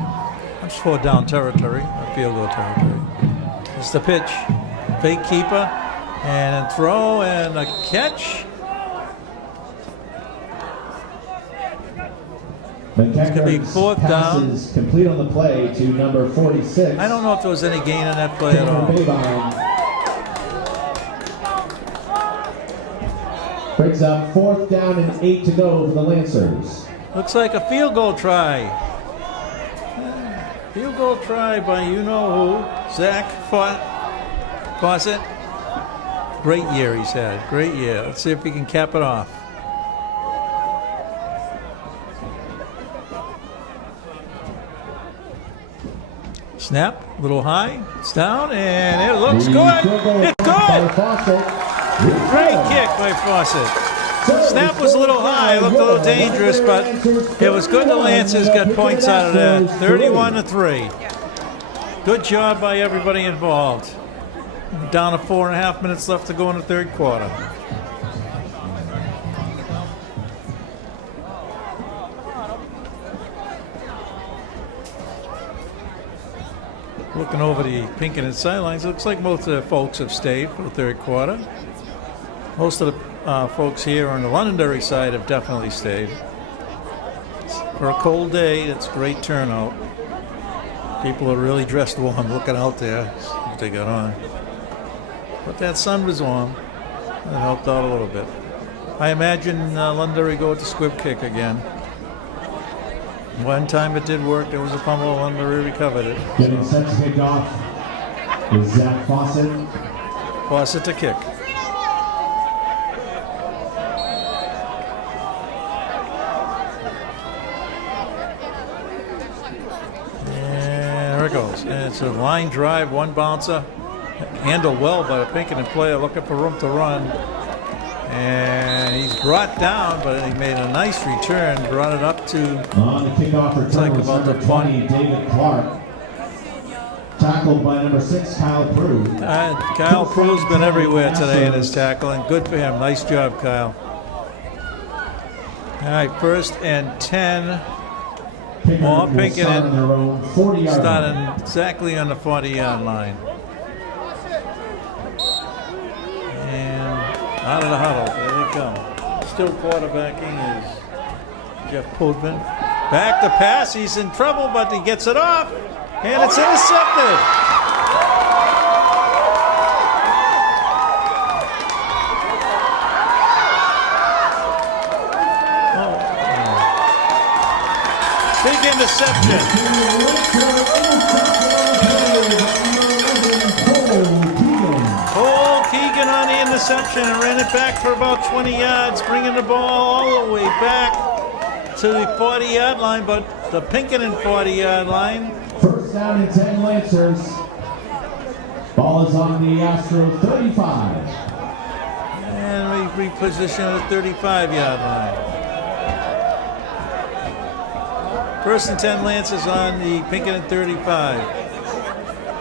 That's 4 down territory, or field goal territory. It's the pitch. Fake keeper, and a throw, and a catch. It's gonna be fourth down. Passes complete on the play to number 46. I don't know if there was any gain in that play at all. Brings up 4th down and 8 to go for the Lancers. Looks like a field goal try. Field goal try by you-know-who, Zach Fawcett. Great year he's had. Great year. Let's see if he can cap it off. Snap, a little high. It's down, and it looks good. It's good. Great kick by Fawcett. Snap was a little high, looked a little dangerous, but it was good. The Lancers got points out of that. 31-3. Good job by everybody involved. Down to 4.5 minutes left to go in the third quarter. Looking over the Pinkerton sidelines, it looks like most of the folks have stayed for the third quarter. Most of the folks here on the Londonderry side have definitely stayed. For a cold day, it's great turnout. People are really dressed warm, looking out there, what they got on. But that sun was warm. That helped out a little bit. I imagine Londonderry go with the squib kick again. One time it did work. There was a fumble. Londonderry recovered it. Getting set to kick off is Zach Fawcett. Fawcett to kick. And there it goes. And it's a line drive, one bouncer. Handled well by a Pinkerton player looking for room to run. And he's brought down, but he made a nice return, brought it up to on the kickoff return was number 20, David Clark. Tackled by number 6, Kyle Prue. Kyle Prue's been everywhere today in his tackling. Good for him. Nice job, Kyle. All right, 1st and 10. More Pinkerton starting exactly on the 40-yard line. Out of the huddle, there they come. Still quarterbacking is Jeff Podvin. Back to pass, he's in trouble, but he gets it off, and it's intercepted. Big interception. On the interception and ran it back for about 20 yards, bringing the ball all the way back to the 40-yard line, but the Pinkerton 40-yard line. 1st down and 10 Lancers. Ball is on the Astro 35. And we reposition at the 35-yard line. 1st and 10 Lancers on the Pinkerton 35.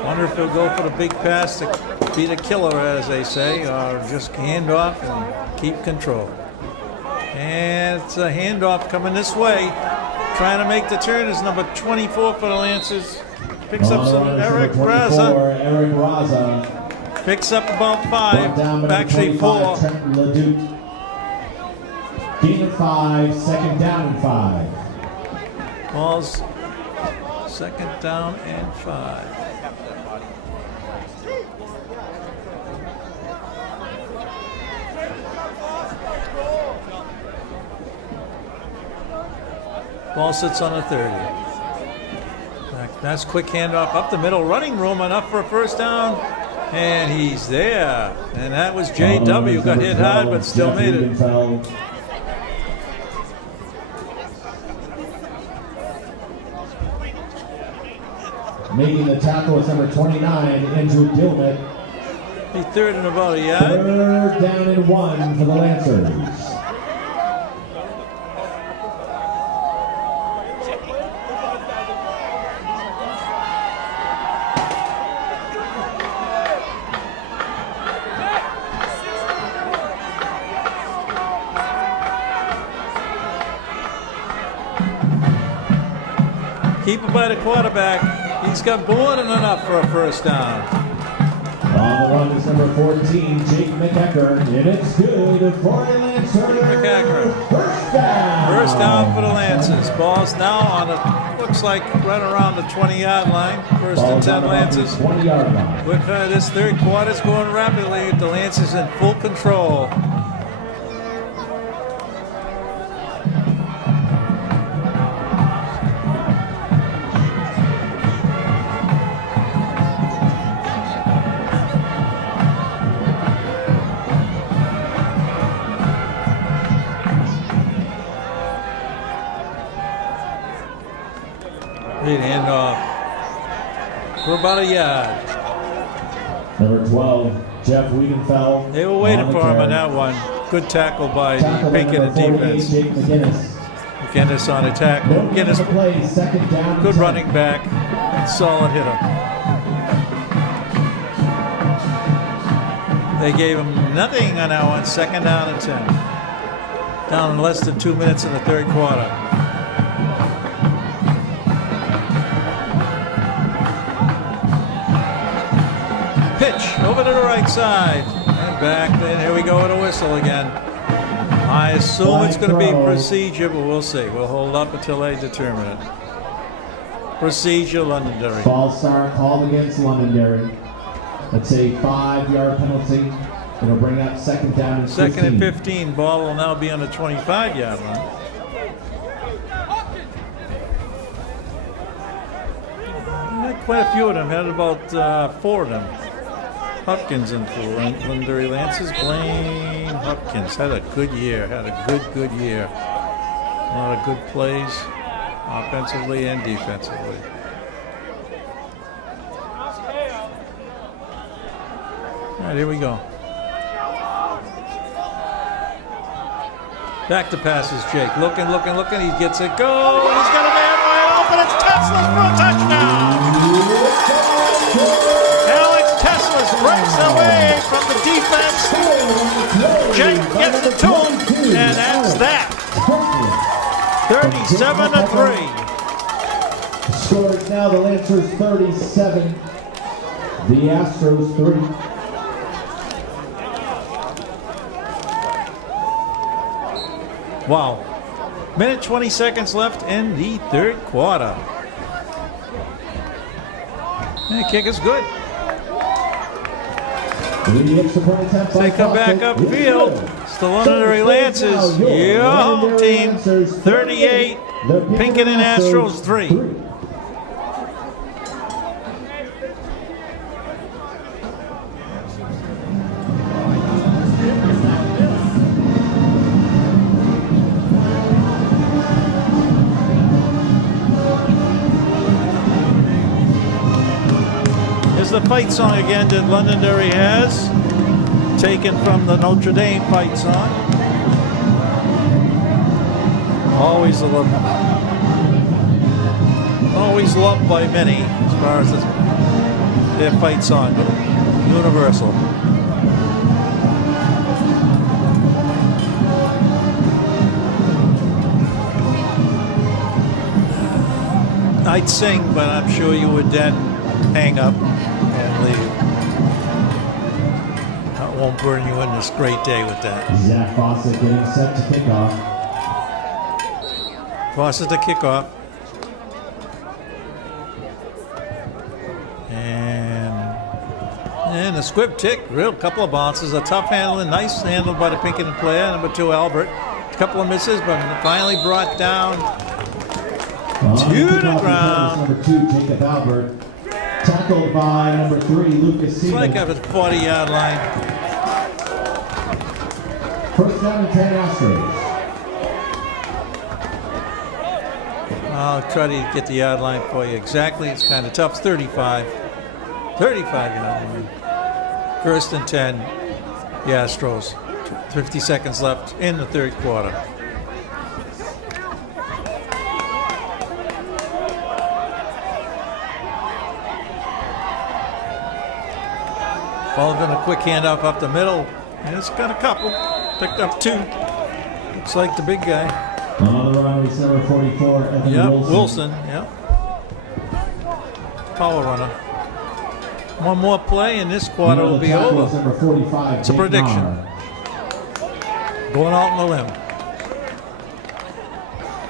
Wonder if they'll go for the big pass to be the killer, as they say, or just hand off and keep control. And it's a handoff coming this way. Trying to make the turn is number 24 for the Lancers. Picks up some Eric Raza. Picks up about 5, actually 4. Gain of 5, 2nd down and 5. Ball's 2nd down and 5. Ball sits on the 30. That's quick handoff up the middle. Running room enough for a 1st down. And he's there. And that was J.W. Got hit hard, but still made it. Making the tackle is number 29, Andrew Gilman. He's 3rd and about a yard. 3rd down and 1 for the Lancers. Keep it by the quarterback. He's got more than enough for a 1st down. On the run is number 14, Jake McEachern, and it's good for the Lancers. McEachern. 1st down. 1st down for the Lancers. Ball's now on the, looks like right around the 20-yard line. 1st and 10 Lancers. 20-yard line. With this third quarter's going rapidly. The Lancers in full control. Great handoff for about a yard. Number 12, Jeff Wiedenfeld. They were waiting on the for him on carry. that one. Good tackle by Tackle the by Pinkerton number 48, defense. Jake McGinnis. McGinnis on attack. No gain McGinnis, on the play, second down. good 10. running back. Solid hitter. They gave him nothing on that one. Second down and 10. Down in less than 2 minutes in the third quarter. Pitch over to the right side. And back. Then here we go with a whistle again. I assume it's going to be procedure, but we'll see. We'll hold up until they determine it. Procedure, Londonderry. False start called against Londonderry. That's a 5-yard penalty. It'll bring up second down and 15. Second and 15. Ball will now be on the 25-yard line. Had quite a few of them. Had about 4 of them. Hopkins in for Londonderry Lancers. Blaine Hopkins had a good year. Had a good year. A lot of good plays, offensively and defensively. All right, here we go. Back to passes, Jake. Looking. He gets it. Go! He's got a man wide open. It's Tesla's for a touchdown. Alex Tesla's breaks away from the defense. Jake gets it to him, and that's that. 37-3. Score is now the Lancers 37, the Astros 3. Wow. Minute 20 seconds left in the third quarter. And the kick is good. They come back upfield. It's the Londonderry Lancers. Your home team, 38. Pinkerton Astros, 3. The fight song again that Londonderry has, taken from the Notre Dame fight song. Always loved by many as far as their fight song, universal. I'd sing, but I'm sure you would then hang up and leave. I won't burn you in this great day with that. Zach Fawcett getting set to kick off. Fawcett to kick off. And a squib tick, real couple of bounces, a tough handling, nice handle by the Pinkerton player, number 2 Albert. A couple of misses, but finally brought down to the ground. Number 2 Jacob Albert. Tackled by number 3, Lucas It's Seaman. like at the 40-yard line. First down and 10 Astros. I'll try to get the yard line for you exactly. It's kind of tough. 35. 35-yard line. First and 10, the Astros. 50 seconds left in the third quarter. Sullivan, a quick handoff up the middle. And it's got a couple. Picked up 2. Looks like the big guy. On the run is number 44, Evan Wilson. Yep. Power runner. One more play, and this quarter will be over. Number 45, It's a prediction. Going out on the limb.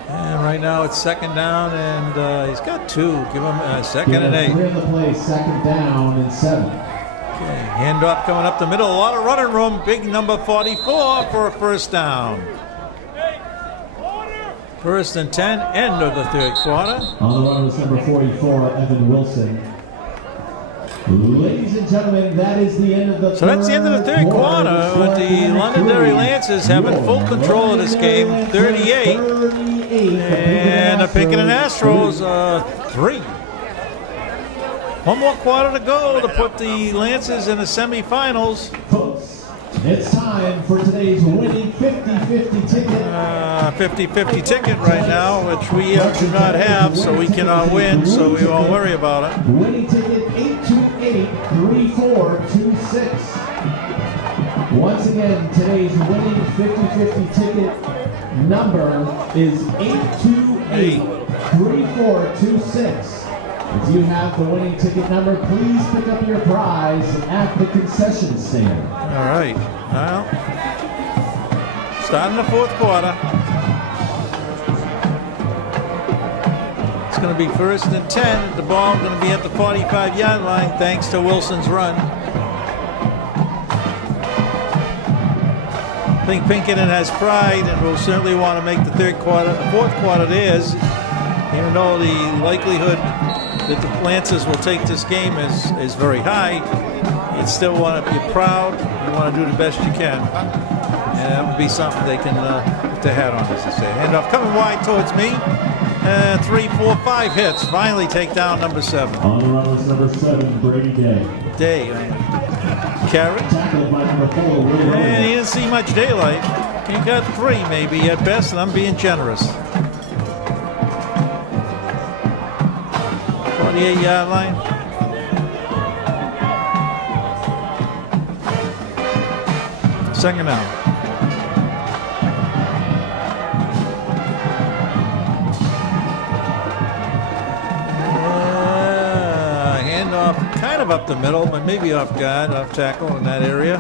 And right now it's second down, and he's got 2. Give him a second and 8. 3 on the play, second down and 7. Okay, handoff coming up the middle. A lot of running room. Big number 44 for a first down. First and 10, end of the third quarter. On the run was number 44, Evan Wilson. Ladies and gentlemen, that is the end of the So that's the end of the third quarter, with the Londonderry Lancers having full control of this game, 38. And a Pinkerton Astros 3. One more quarter to go to put the Lancers in the semifinals. Folks, it's time for today's winning 50-50 ticket. 50-50 ticket right now, which we do not have, so we cannot win, so we won't worry about it. Winning ticket 828-3426. Once again, today's winning 50-50 ticket number is 828-3426. If you have the winning ticket number, please pick up your prize at the concession stand. All right, now, starting the fourth quarter. It's going to be 1st and 10. The ball going to be at the 45-yard line thanks to Wilson's run. I think Pinkerton has pride and will certainly want to make the fourth quarter theirs, even though the likelihood that the Lancers will take this game is very high. You still want to be proud. You want to do the best you can. And that would be something they can put their hat on, as they say. Handoff coming wide towards me. 3, 4, 5 hits. Finally take down number 7. On the run was number 7, Brady Day. Carry. Tackled by number 4, Willie And he didn't see much daylight. He got 3 maybe at best, and I'm being generous. 48-yard line. Second down. Handoff kind of up the middle, but maybe off guard, off tackle in that area.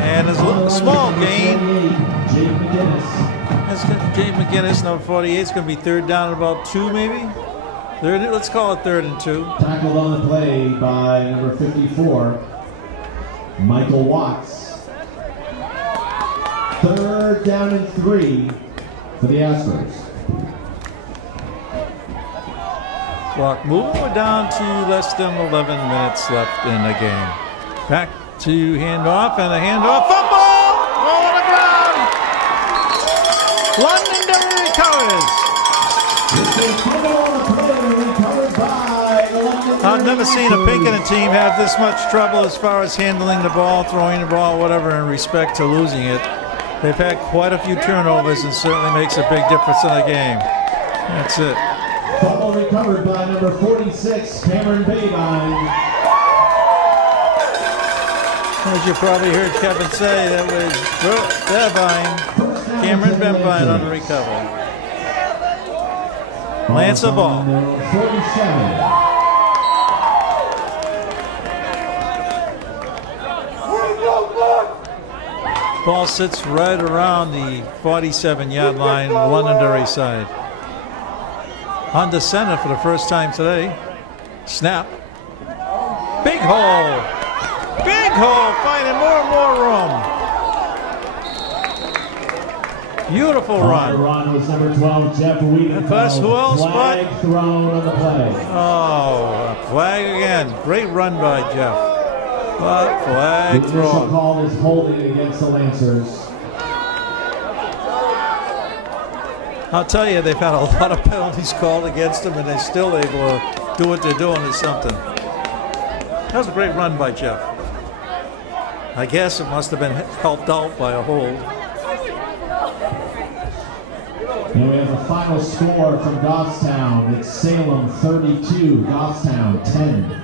And there's a small gain. That's Jay McGinnis, number 48. It's going to be 3rd down at about 2 maybe. Let's call it 3rd and 2. Tackled on the play by number 54, Michael Watts. 3rd down and 3 for the Astros. Clock moving. We're down to less than 11 minutes left in the game. Back to handoff, and a handoff. Fumble! On the ground! Londonderry recovers. I've never seen a Pinkerton team have this much trouble as far as handling the ball, throwing the ball, whatever, in respect to losing it. They've had quite a few turnovers and certainly makes a big difference in the game. That's it. Fumble recovered by number 46, Cameron Babine. As you probably heard Kevin say, that was Babine, Cameron Babine on the recovery. Lance the ball. 47. Ball sits right around the 47-yard line, Londonderry side. Under center for the first time today. Snap. Big hole. Big hole. Finding more and more room. Beautiful run. The run was number 12, Jeff Wiedenfeld. Of course, who else but? Flag thrown on the play. Oh, a flag again. Great run by Jeff. But flag The initial thrown. call is holding against the Lancers. I'll tell you, they've had a lot of penalties called against them, and they're still able to do what they're doing is something. That was a great run by Jeff. I guess it must have been helped out by a hold. And we have the final score from Goffstown. It's Salem 32, Goffstown 10.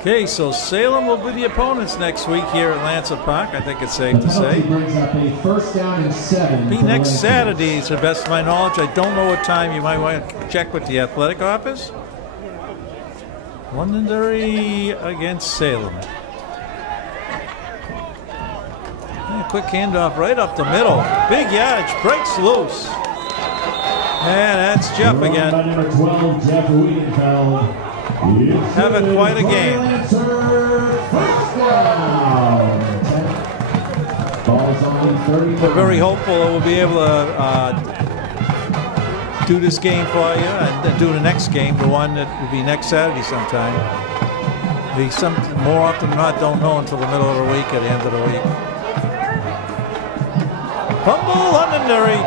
Okay, so Salem will be the opponents next week here at Lancer Park. I think it's safe The to say. penalty brings up a 1st down and 7. Be for the next Lancers. Saturday, to the best of my knowledge. I don't know what time. You might want to check with the athletic office. Londonderry against Salem. And a quick handoff right up the middle. Big yardage, breaks loose. And that's Jeff Run again. by number 12, Jeff Wiedenfeld. Having quite a game. First down. Ball's on the 30. We're very hopeful that we'll be able to do this game for you and do the next game, the one that will be next Saturday sometime. Be some more often than not, don't know until the middle of the week, at the end of the week. Fumble, Londonderry.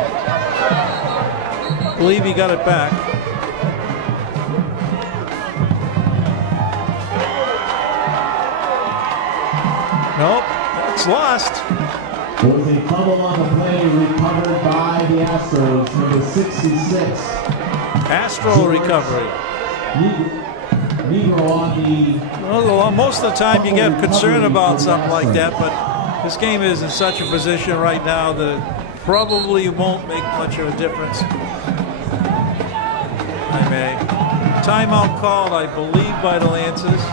believe he got it back. Nope, it's lost. There was a fumble on the play recovered by the Astros, number 66. Astro recovery. Negro on the... Well, most of the time you get concerned about something like that, but this game is in such a position right now that it probably won't make much of a difference. I may. Timeout called, I believe, by the Lancers.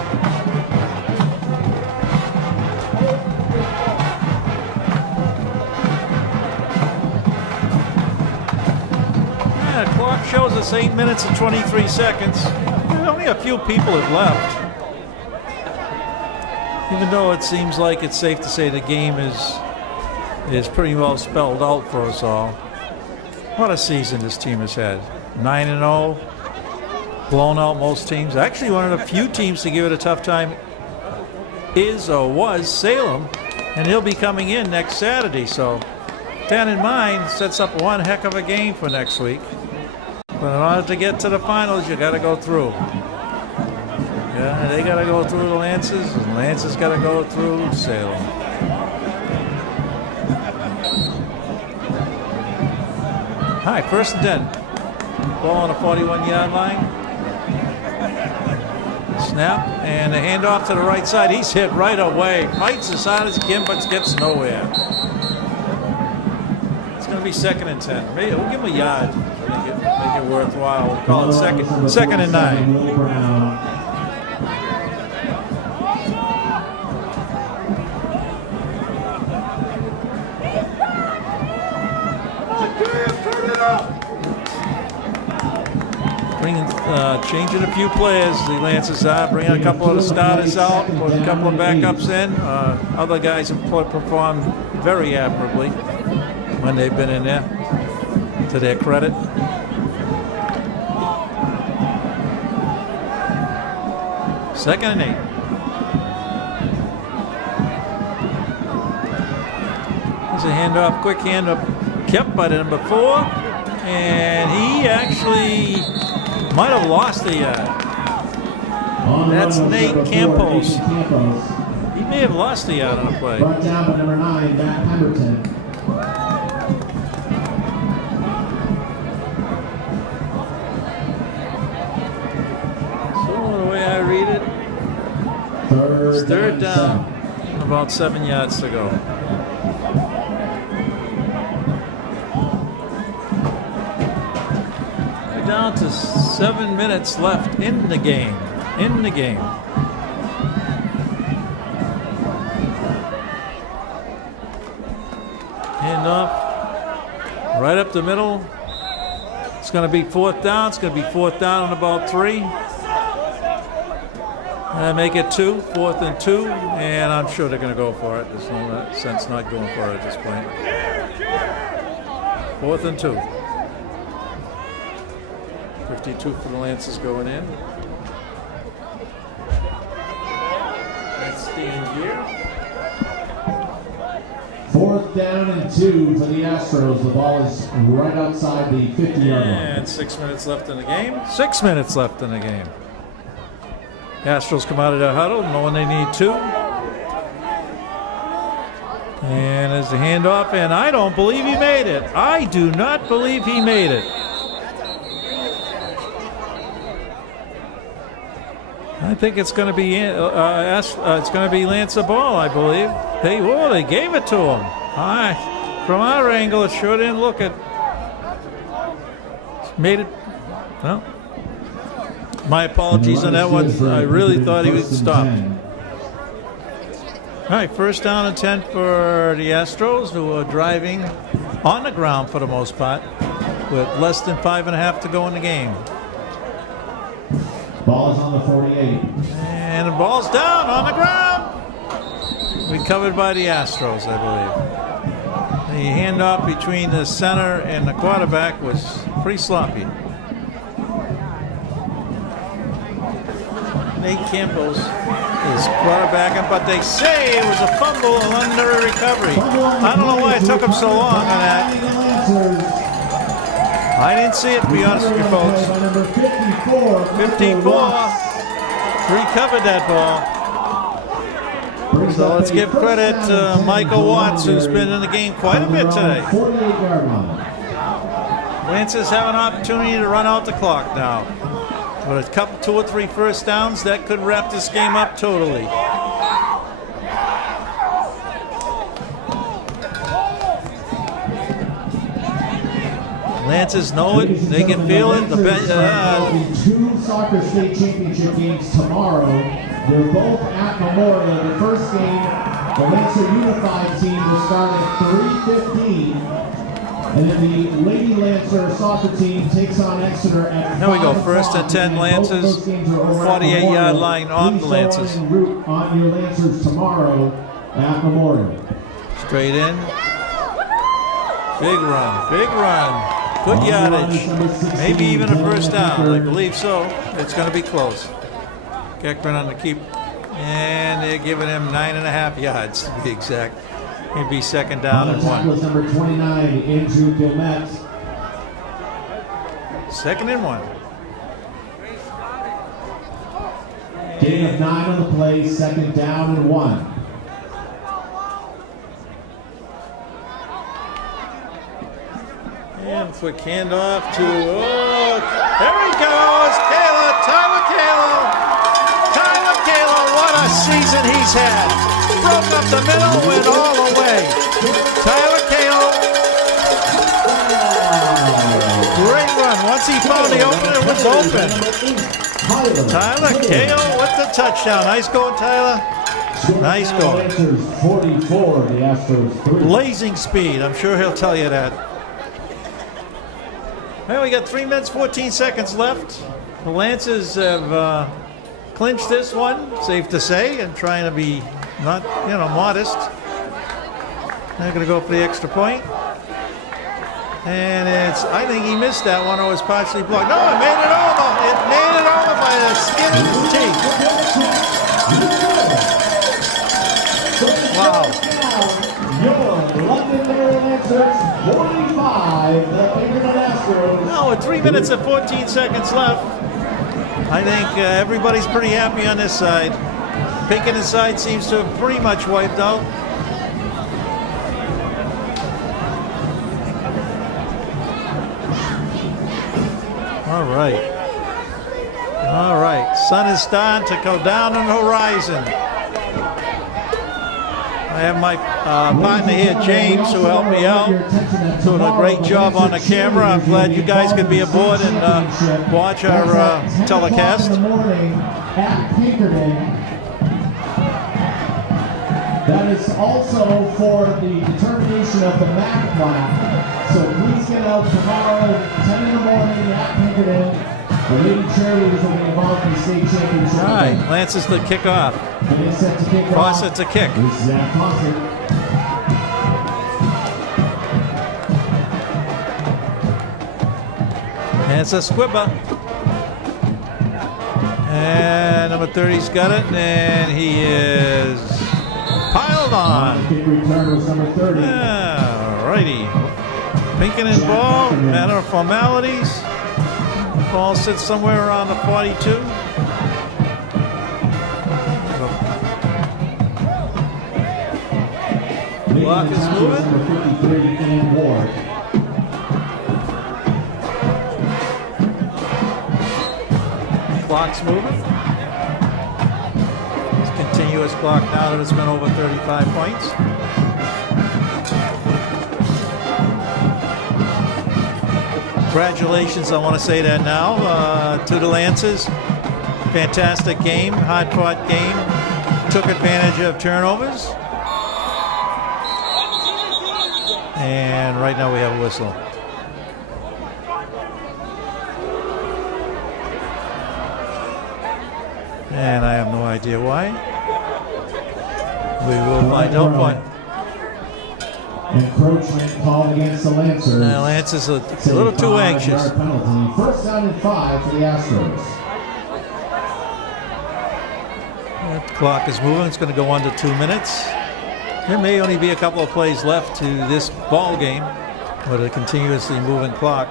Yeah, the clock shows us 8 minutes and 23 seconds. Only a few people have left. Even though it seems like it's safe to say the game is pretty well spelled out for us all. What a season this team has had. 9-0, blown out most teams. Actually, one of the few teams to give it a tough time is or was Salem, and he'll be coming in next Saturday. So, that in mind sets up one heck of a game for next week. But in order to get to the finals, you got to go through. Yeah, they got to go through the Lancers, and Lancers got to go through Salem. All right, 1st and 10. Ball on the 41-yard line. Snap, and a handoff to the right side. He's hit right away. Fights as hard as he can, but gets nowhere. It's going to be 2nd and 10. Maybe we'll give him a yard. Make it worthwhile. We'll call it second and 9. Changing a few players, the Lancers are bringing a couple of the starters out, put a couple of backups in. Other guys have performed very admirably when they've been in there, to their credit. Second and 8. There's a handoff, quick handoff, kept by the number 4, and he actually might have lost the that's Nate Campos. He may have lost the yard on the play. Brought down by number 9, Matt Pemberton. So the way I read it, it's 3rd down, about 7 yards to go. Down to 7 minutes left in the game. Hand off, right up the middle. It's going to be 4th down. It's going to be 4th down on about 3. Make it 2, 4th and 2, and I'm sure they're going to go for it. There's no sense not going for it at this point. 4th and 2. 52 for the Lancers going in. That's staying here. 4th down and 2 for the Astros. The ball is right outside the 50-yard line. And 6 minutes left in the game. 6 minutes left in the game. Astros come out of their huddle, knowing they need 2. And there's the handoff, and I don't believe he made it. I do not believe he made it. I think it's going to be it's going to be Lance Ball, I believe. They gave it to him. From our angle, it sure didn't look it. Made it. Well, my apologies on that one. I really thought he would stop. All right, 1st down and 10 for the Astros, who are driving on the ground for the most part, with less than 5.5 to go in the game. Ball is on the 48. And the ball's down on the ground. Recovered by the Astros, I believe. The handoff between the center and the quarterback was pretty sloppy. Nate Campos is quarterbacking, but they say it was a fumble, a Londonderry recovery. I don't know why it took him so long on that. I didn't see it, to be honest with you folks. By number 54. 54 recovered that ball. So let's give credit to Michael Watts, who's been in the game quite a bit today. 48-yard line. Lancers have an opportunity to run out the clock now. With a couple, 2 or 3 first downs, that could wrap this game up totally. Lancers know it. They can feel it. The two soccer state championship games tomorrow. They're both at Memorial. The first game, the Lancer Unified team will start at 3:15. And then the Lady Lancer soccer team takes on Exeter at There we go. 5 First and 10 Lancers. 48-yard line on the Lancers. En route on your Lancers tomorrow at Memorial. Straight in. Big run. Big run. Good yardage. Maybe even a first down. I believe so. It's going to be close. Geckman on the keep. And they're giving him 9.5 yards to be exact. It'd be second down and 1. Was number 29, Andrew Gilmet. Second and 1. Gain of 9 on the play, second down and 1. And quick handoff to, oh, there he goes, Tyler Kayla. Tyler Kayla, what a season he's had. Broke up the middle, went all the way. Tyler Kayla. Great run. Once he found the opener, it was open. Tyler Kayla with the touchdown. Nice going, Tyler. Nice going. 44, the Astros 3. Blazing speed. I'm sure he'll tell you that. Well, we got 3 minutes, 14 seconds left. The Lancers have clinched this one, safe to say, and trying to be not, modest. They're going to go for the extra point. And I think he missed that one, or was partially blocked. No, it made it over. It made it over by the skin of his teeth. Wow. Your Londonderry Lancers 45, the Pinkerton Academy. Now, with 3 minutes and 14 seconds left, I think everybody's pretty happy on this side. Pinkerton side seems to have pretty much wiped out. All right. Sun is starting to go down on the horizon. I have my partner here, James, who helped me out, doing a great job on the camera. I'm glad you guys could be aboard and watch our telecast. At Pinkerton. That is also for the determination of the MAC plaque. So please get out tomorrow, 10 in the morning at Pinkerton. The Lady Cheerleaders will be involved in the state championship. All right, Lance's the kickoff. And they set to kick off. Fawcett to kick. This is Zach Fawcett. And it's a squibber. And number 30's got it, and he is piled on. Kick return was number 30. All righty. Pinkerton ball, matter of formalities. Ball sits somewhere around the 42. Clock is moving. Number 53, Ian Ward. Clock's moving. It's continuous clock now that it's been over 35 points. Congratulations, I want to say that now, to the Lancers. Fantastic game, hard-fought game. Took advantage of turnovers. And right now we have a whistle. And I have no idea why. We will find out why. Encroachment called against the Lancers. The Lancers are a little too anxious. Penalty. First down and 5 for the Astros. The clock is moving. It's going to go under 2 minutes. There may only be a couple of plays left to this ball game with a continuously moving clock.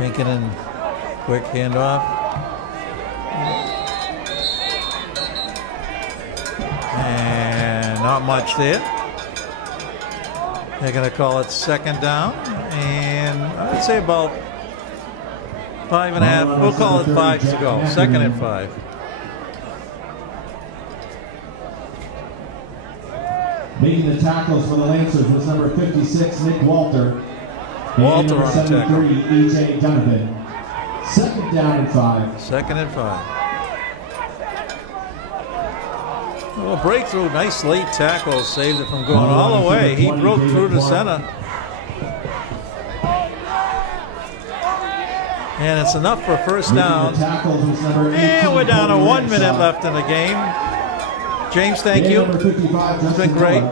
Pinkerton, quick handoff. And not much there. They're going to call it second down. And I'd say about 5.5. We'll call it 5 to go. Second and 5. Making the tackles for the Lancers was number 56, Nick Walter. Walter and on the tackle. 73, E.J. Donovan. Second down and 5. Second and 5. Well, breakthrough, nice late tackle, saved it from going all the way. He broke through the center. And it's enough for a first down. And we're down to 1 minute left in the game. James, thank you. It's been great.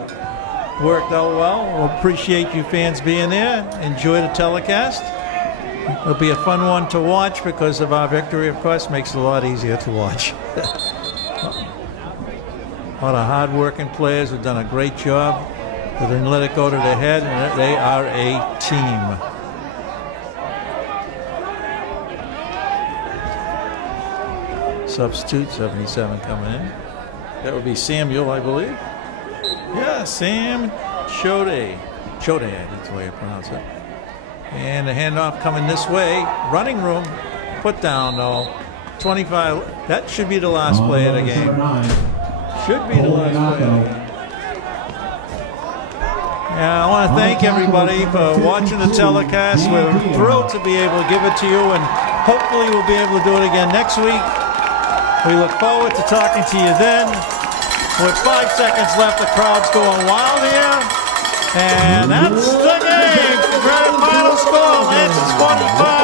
Worked out well. We'll appreciate you fans being there. Enjoy the telecast. It'll be a fun one to watch because of our victory, of course, makes it a lot easier to watch. A lot of hard-working players who've done a great job. They didn't let it go to their head, and they are a team. Substitute, 77 coming in. That would be Samuel, I believe. Yeah, Sam Chode. Chode, I think that's the way you pronounce it. And the handoff coming this way. Running room. Put down, though. 25. That should be the last play of the game. Should be the last play of the game. Yeah, I want to thank everybody for watching the telecast. We're thrilled to be able to give it to you, and hopefully we'll be able to do it again next week. We look forward to talking to you then. With 5 seconds left, the crowd's going wild here. And that's the game. Grand final score, Lancers 45.